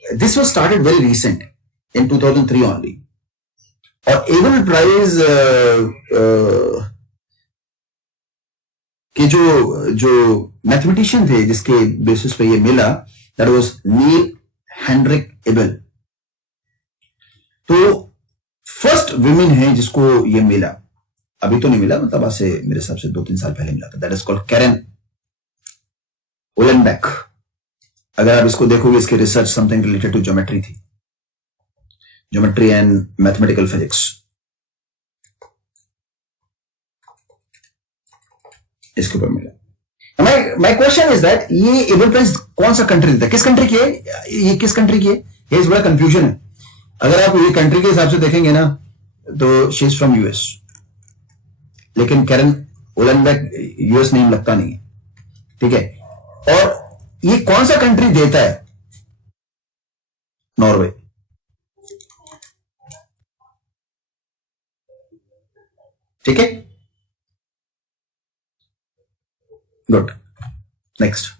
this was started very recent in 2003 only. और एबल प्राइज के जो मैथमेटिशियन थे जिसके बेसिस पे ये मिला, that was Niels Henrik Abel. तो फर्स्ट विमेन है जिसको ये मिला। अभी तो नहीं मिला, मतलब आज से मेरे हिसाब से 2-3 साल पहले मिला था। That is called Karen Uhlenbeck. अगर आप इसको देखोगे, इसकी research something related to geometry थी, ज्योमेट्री एंड मैथमेटिकल फिजिक्स। इसके ऊपर मिला। माय क्वेश्चन इज दैट ये एबल प्राइस कौन सा कंट्री देता है, किस कंट्री की है ये, किस कंट्री की है, ये बड़ा कंफ्यूजन है। अगर आप ये कंट्री के हिसाब से देखेंगे ना तो शी इज फ्रॉम यूएस, लेकिन कैरन उलेनबेक यूएस नेम लगता नहीं है, ठीक है। और ये कौन सा कंट्री देता है, नॉर्वे। ठीक है, good. Next,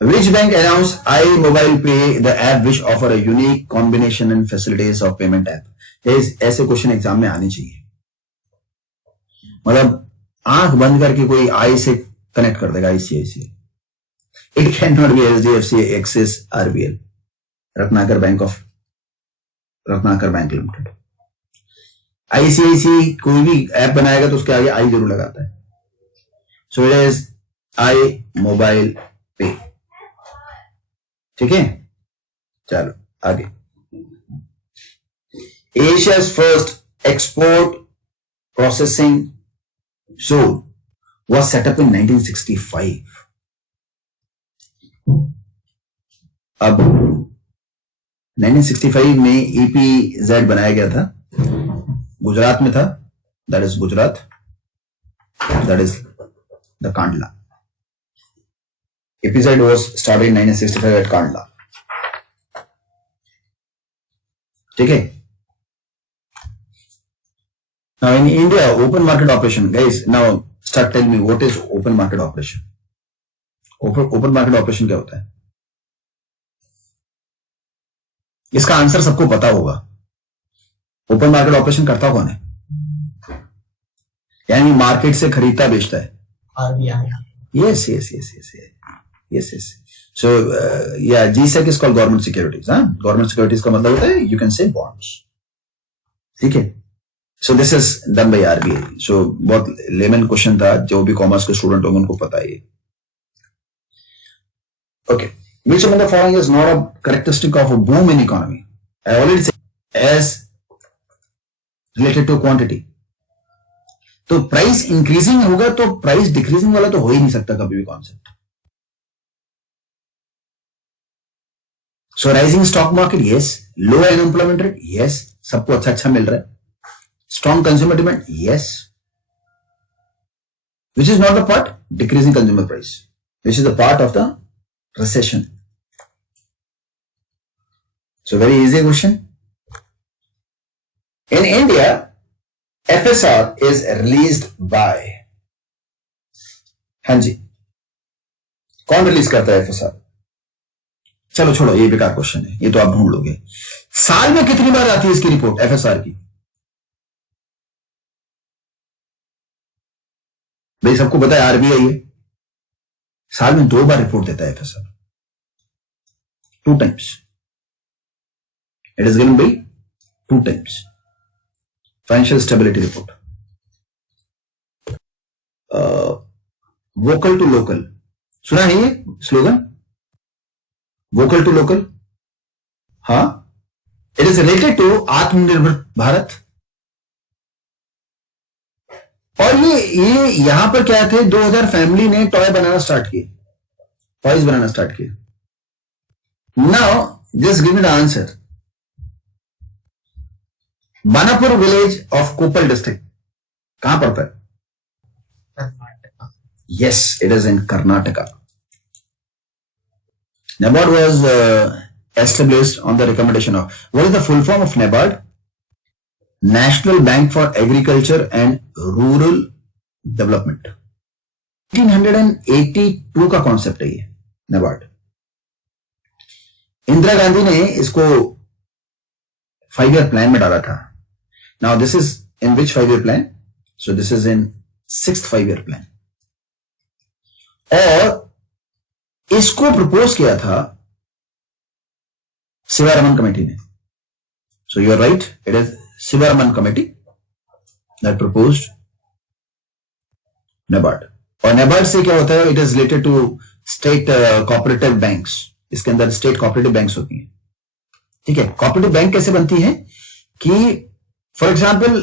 which bank announced iMobile Pay, the app which offer a unique combination and facilities of payment app? ऐसे क्वेश्चन एग्जाम में आने चाहिए। मतलब आंख बंद करके कोई आई से कनेक्ट कर देगा, ICICI. It can not be HDFC, axis, RBL, Ratnakar bank limited. ICICI कोई भी ऐप बनाएगा तो उसके आगे आई जरूर लगाता है। So it is iMobile Pay। ठीक है, चलो आगे। Asia's first export processing zone was set up in 1965। अब 1965 में EPZ बनाया गया था, गुजरात में था, that is Gujarat, that is the Kandla. EPZ was started in 1965 at Kandla। ठीक है। Now in India, open market operation, guys, now start telling me what is open market operation? Open market operation क्या होता है? इसका आंसर सबको पता होगा। ओपन मार्केट ऑपरेशन करता कौन है? यानी मार्केट से खरीदता बेचता है। RBI। Yes. So GSEC is called government securities। Government securities का मतलब होता है you can say bonds। ठीक है। So this is done by RBI। So बहुत लेमन क्वेश्चन था, जो भी कॉमर्स के स्टूडेंट होंगे उनको पता है ये। Okay, which among the following is not a characteristic of a boom in economy? I already said as related to quantity। तो प्राइस इंक्रीजिंग होगा तो प्राइस डिक्रीजिंग वाला तो हो ही नहीं सकता कभी भी कॉन्सेप्ट। सो राइजिंग स्टॉक मार्केट, यस। लो अनएम्प्लॉयमेंट रेट, यस। सबको अच्छा मिल रहा है। Strong consumer demand, yes. Which is not the part, decreasing consumer price, which is the part of the recession. So very easy question. In India FSR is released by, हाँ जी, कौन रिलीज करता है FSR? चलो छोड़ो, ये बेकार क्वेश्चन है, ये तो आप ढूंढ लोगे। साल में कितनी बार आती है इसकी रिपोर्ट FSR की? भाई सबको पता है RBI है, साल में 2 बार रिपोर्ट देता है FSR, 2 times। It is given by 2 times। Financial stability report. Vocal to local, सुना है ये स्लोगन, वोकल टू लोकल? हाँ, it is related to Aatmanirbhar Bharat. और ये यहां पर क्या थे, 2000 फैमिली ने टॉयज बनाना स्टार्ट किए। Now just give me the answer. Banapur village of कोपल डिस्ट्रिक्ट कहां पड़ता है? Karnataka. Yes, it is in Karnataka। NABARD was established on the recommendation of, what is the full form of NABARD? National Bank for Agriculture and Rural Development। 1982 का कॉन्सेप्ट है ये NABARD। इंदिरा गांधी ने इसको 5-year plan में डाला था। Now this is in which 5-year plan? So this is in 6th 5-year plan। और इसको प्रपोज किया था शिवारमन कमेटी ने। So you are right, it is Sivaraman committee. That proposed NABARD. और NABARD से क्या होता है, it is related to state cooperative banks. इसके अंदर स्टेट कोऑपरेटिव बैंक्स होती हैं. ठीक है. कोऑपरेटिव बैंक कैसे बनती है कि फॉर एग्जांपल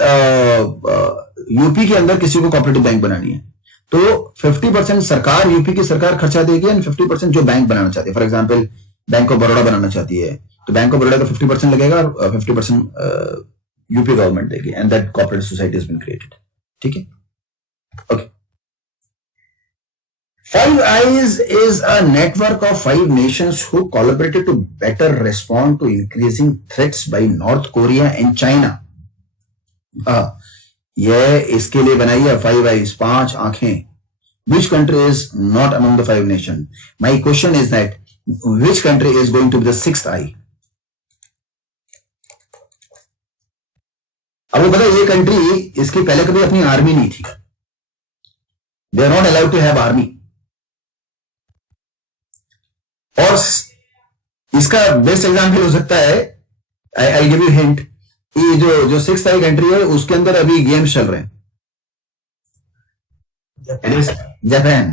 यूपी के अंदर किसी को कोऑपरेटिव बैंक बनानी है तो 50% सरकार, यूपी की सरकार खर्चा देगी एंड 50% जो बैंक बनाना चाहती है, for example bank of Baroda बनाना चाहती है तो बैंक ऑफ बड़ौदा का 50% लगेगा और 50% यूपी गवर्नमेंट देगी and that cooperative society has been created. ठीक है. Okay. Five Eyes is a network of 5 nations who collaborated to better respond to increasing threats by North Korea and China. यह इसके लिए बनाई है 5 Eyes, 5 आंखें. Which country is not among the 5 nations? My question is that which country is going to be the 6th eye? अब पता है ये कंट्री, इसकी पहले कभी अपनी आर्मी नहीं थी. They are not allowed to have army. और इसका बेस्ट एग्जाम्पल हो सकता है, आई गिव यू हिंट, ये जो 6th आई कंट्री है उसके अंदर अभी गेम्स चल रहे हैं. जापान.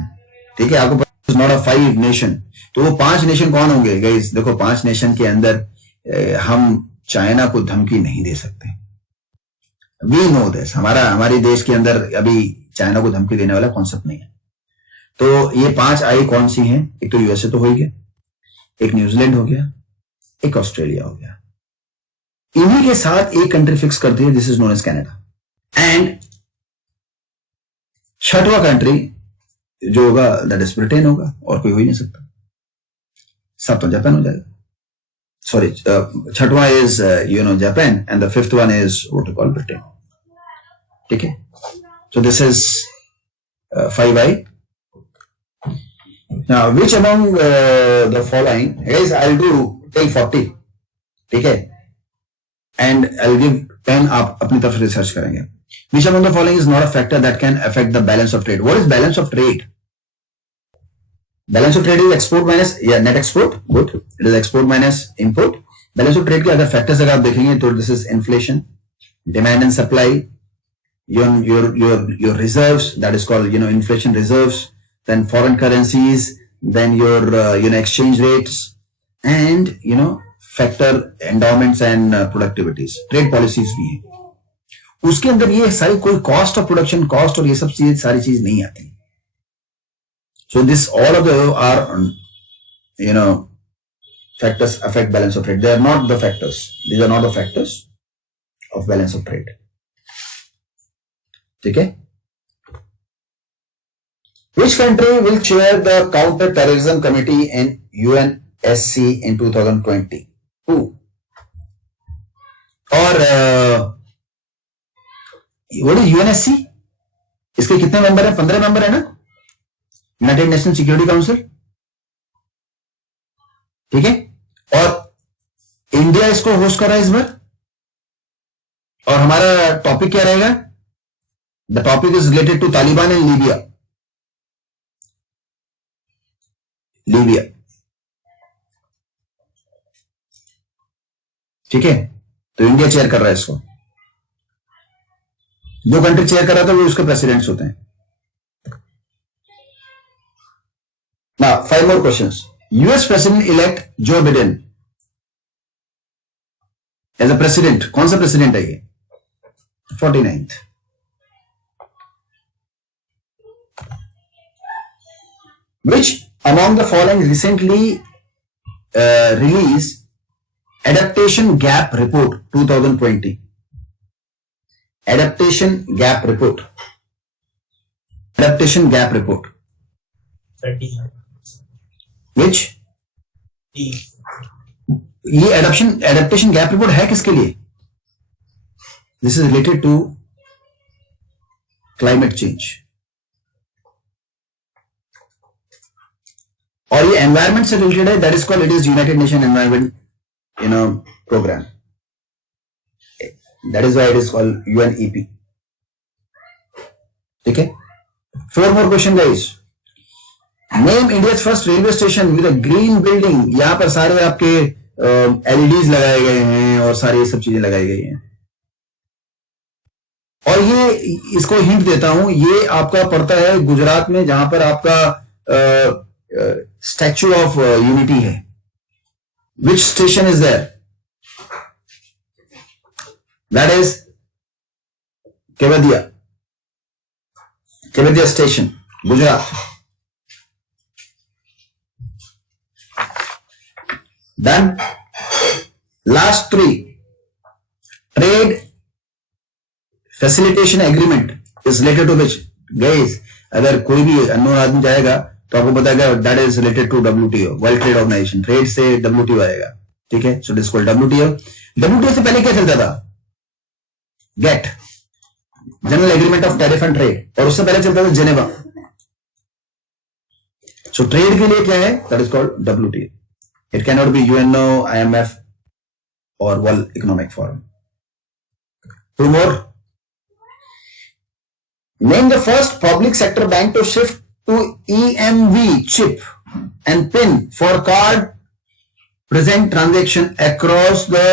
ठीक है. आपको पता है नॉट अ 5 नेशन. तो वो 5 नेशन कौन होंगे गाइस? देखो 5 नेशन के अंदर हम चाइना को धमकी नहीं दे सकते. We know this. हमारे देश के अंदर अभी चाइना को धमकी देने वाला कॉन्सेप्ट नहीं है. तो ये 5 आई कौन सी हैं? एक तो यूएसए तो हो गया, एक न्यूजीलैंड हो गया, एक ऑस्ट्रेलिया हो गया. इन्हीं के साथ एक कंट्री फिक्स करती है, this is known as Canada. And 6वां कंट्री जो होगा दैट इज ब्रिटेन होगा, और कोई हो ही नहीं सकता. 7वां जापान हो जाएगा. सॉरी, 6वां is Japan and the 5th one is what we call Britain. ठीक है. So this is 5 I. Now, which among the following, guys, I'll do till 40, ठीक है, and I'll give 10 आप अपनी तरफ रिसर्च करेंगे. Which among the following is not a factor that can affect the balance of trade? What is balance of trade? Balance of trade is export minus, net export. Good. It is export minus import. Balance of trade के अगर factors अगर आप देखेंगे तो this is inflation, demand and supply, your reserves, that is called inflation reserves. Then foreign currencies, then your exchange rates, and factor endowments and productivities. Trade policies भी है. उसके अंदर ये सारी कोई cost of production, cost और ये सब चीजें सारी चीज नहीं आती. So this all of them are factors affect balance of trade. They are not the factors. These are not the factors of balance of trade. ठीक है. Which country will chair the Counter-Terrorism Committee in UNSC in 2020? Who? और what is UNSC? इसके कितने मेंबर हैं? 15 मेंबर है ना, United nation security council. ठीक है. और इंडिया इसको होस्ट कर रहा है इस बार. और हमारा टॉपिक क्या रहेगा? The topic is related to Taliban in Libya. ठीक है. तो इंडिया चेयर कर रहा है इसको. जो कंट्री चेयर कर रहा था वो उसके प्रेसिडेंट्स होते हैं. Now, 5 more questions. US president elect Joe Biden as a president. कौन सा प्रेसिडेंट है ये? 49th. Which among the following recently released Adaptation Gap Report 2020? Adaptation Gap Report. Adaptation Gap Report. 30. Which? ये adaptation gap report है किसके लिए? This is related to climate change. और ये एनवायरमेंट से रिलेटेड है. That is called, it is United Nation environment programme. That is why it is called UNEP. ठीक है. 4 more question guys. Name India's first railway station with a green building. यहां पर सारे आपके LEDs लगाए गए हैं और सारी ये सब चीजें लगाई गई हैं. और ये इसको हिंट देता हूं, ये आपका पड़ता है गुजरात में, जहां पर आपका स्टैच्यू ऑफ यूनिटी है. Which station is there? That is Kevadia. Kevadia station, Gujarat. Then last 3, trade facilitation agreement is related to which? Guys, अगर कोई भी अननोन आदमी जाएगा तो आपको बताएगा that is related to WTO, World Trade Organization. Trade से WTO आएगा, ठीक है. So this is called WTO. WTO से पहले क्या चलता था? GATT, General Agreement of Tariff and Trade, और उससे पहले चलता था जेनेवा. So ट्रेड के लिए क्या है? That is called WTO. It cannot be UNO, IMF or World Economic Forum. 2 more. Name the first public sector bank to shift to EMV chip and PIN for card present transaction across the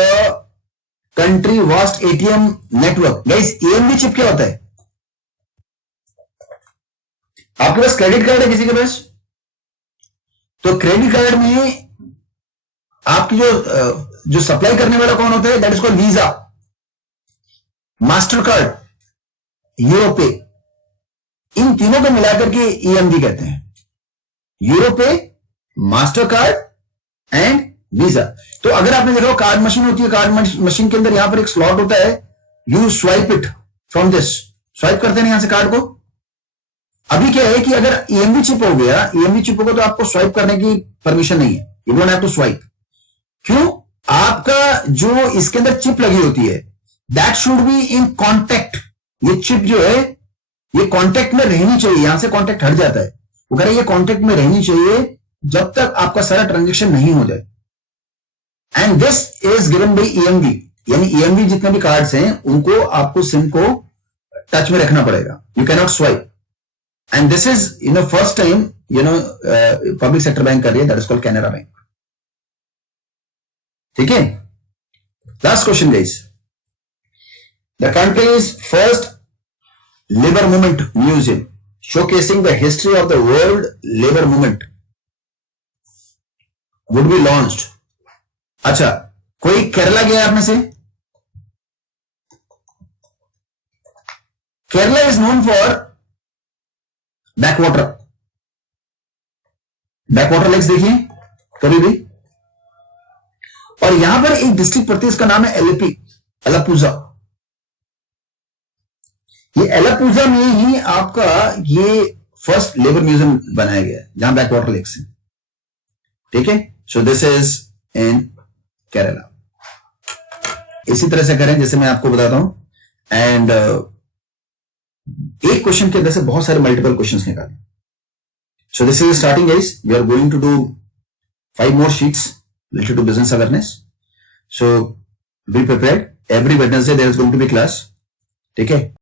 country vast ATM network. Guys, EMV chip क्या होता है? आपके पास credit card है किसी के पास? तो credit card में आपकी जो सप्लाई करने वाला कौन होता है? That is called visa, master card, Europay. इन तीनों को मिलाकर के ईएमवी कहते हैं. Europay, master card and visa. तो अगर आपने देखा कार्ड मशीन होती है, कार्ड मशीन के अंदर यहां पर एक स्लॉट होता है. You swipe it from this, swipe करते हैं यहां से कार्ड को. अभी क्या है कि अगर ईएमवी चिप हो गया, ईएमवी चिप होगा तो आपको स्वाइप करने की परमिशन नहीं है. You don't have to swipe. क्यों? आपका जो इसके अंदर चिप लगी होती है, that should be in contact. ये चिप जो है ये कॉन्टेक्ट में रहनी चाहिए. यहां से कॉन्टेक्ट हट जाता है, वो कह रहे ये कॉन्टेक्ट में रहनी चाहिए जब तक आपका सारा ट्रांजेक्शन नहीं हो जाए. And this is given by EMV. यानी ईएमवी जितने भी कार्ड्स हैं उनको आपको सिम को टच में रखना पड़ेगा. You can not swipe. And this is first time public sector bank कर रही है. दैट इज कॉल्ड कैनरा बैंक. ठीक है. Last question guys. The countries first labour movement museum showcasing the history of the world labor movement would be launched. अच्छा, कोई केरला गया आप में से? Kerala is known for backwater. Backwater lakes देखिए कभी भी. और यहां पर एक डिस्ट्रिक्ट पड़ती है, इसका नाम है एलपी, एलापूजा. ये एलापूजा में ही आपका ये फर्स्ट लेबर म्यूजियम बनाया गया है, जहां बैकवाटर लेक्स है. ठीक है. सो दिस इज इन केरला. इसी तरह से करें जैसे मैं आपको बताता हूं. एंड एक क्वेश्चन के अंदर से बहुत सारे मल्टीपल क्वेश्चंस निकालें. So this is starting guys. We are going to do 5 more sheets related to business awareness. So be prepared. Every Wednesday there is going to be class. ठीक है.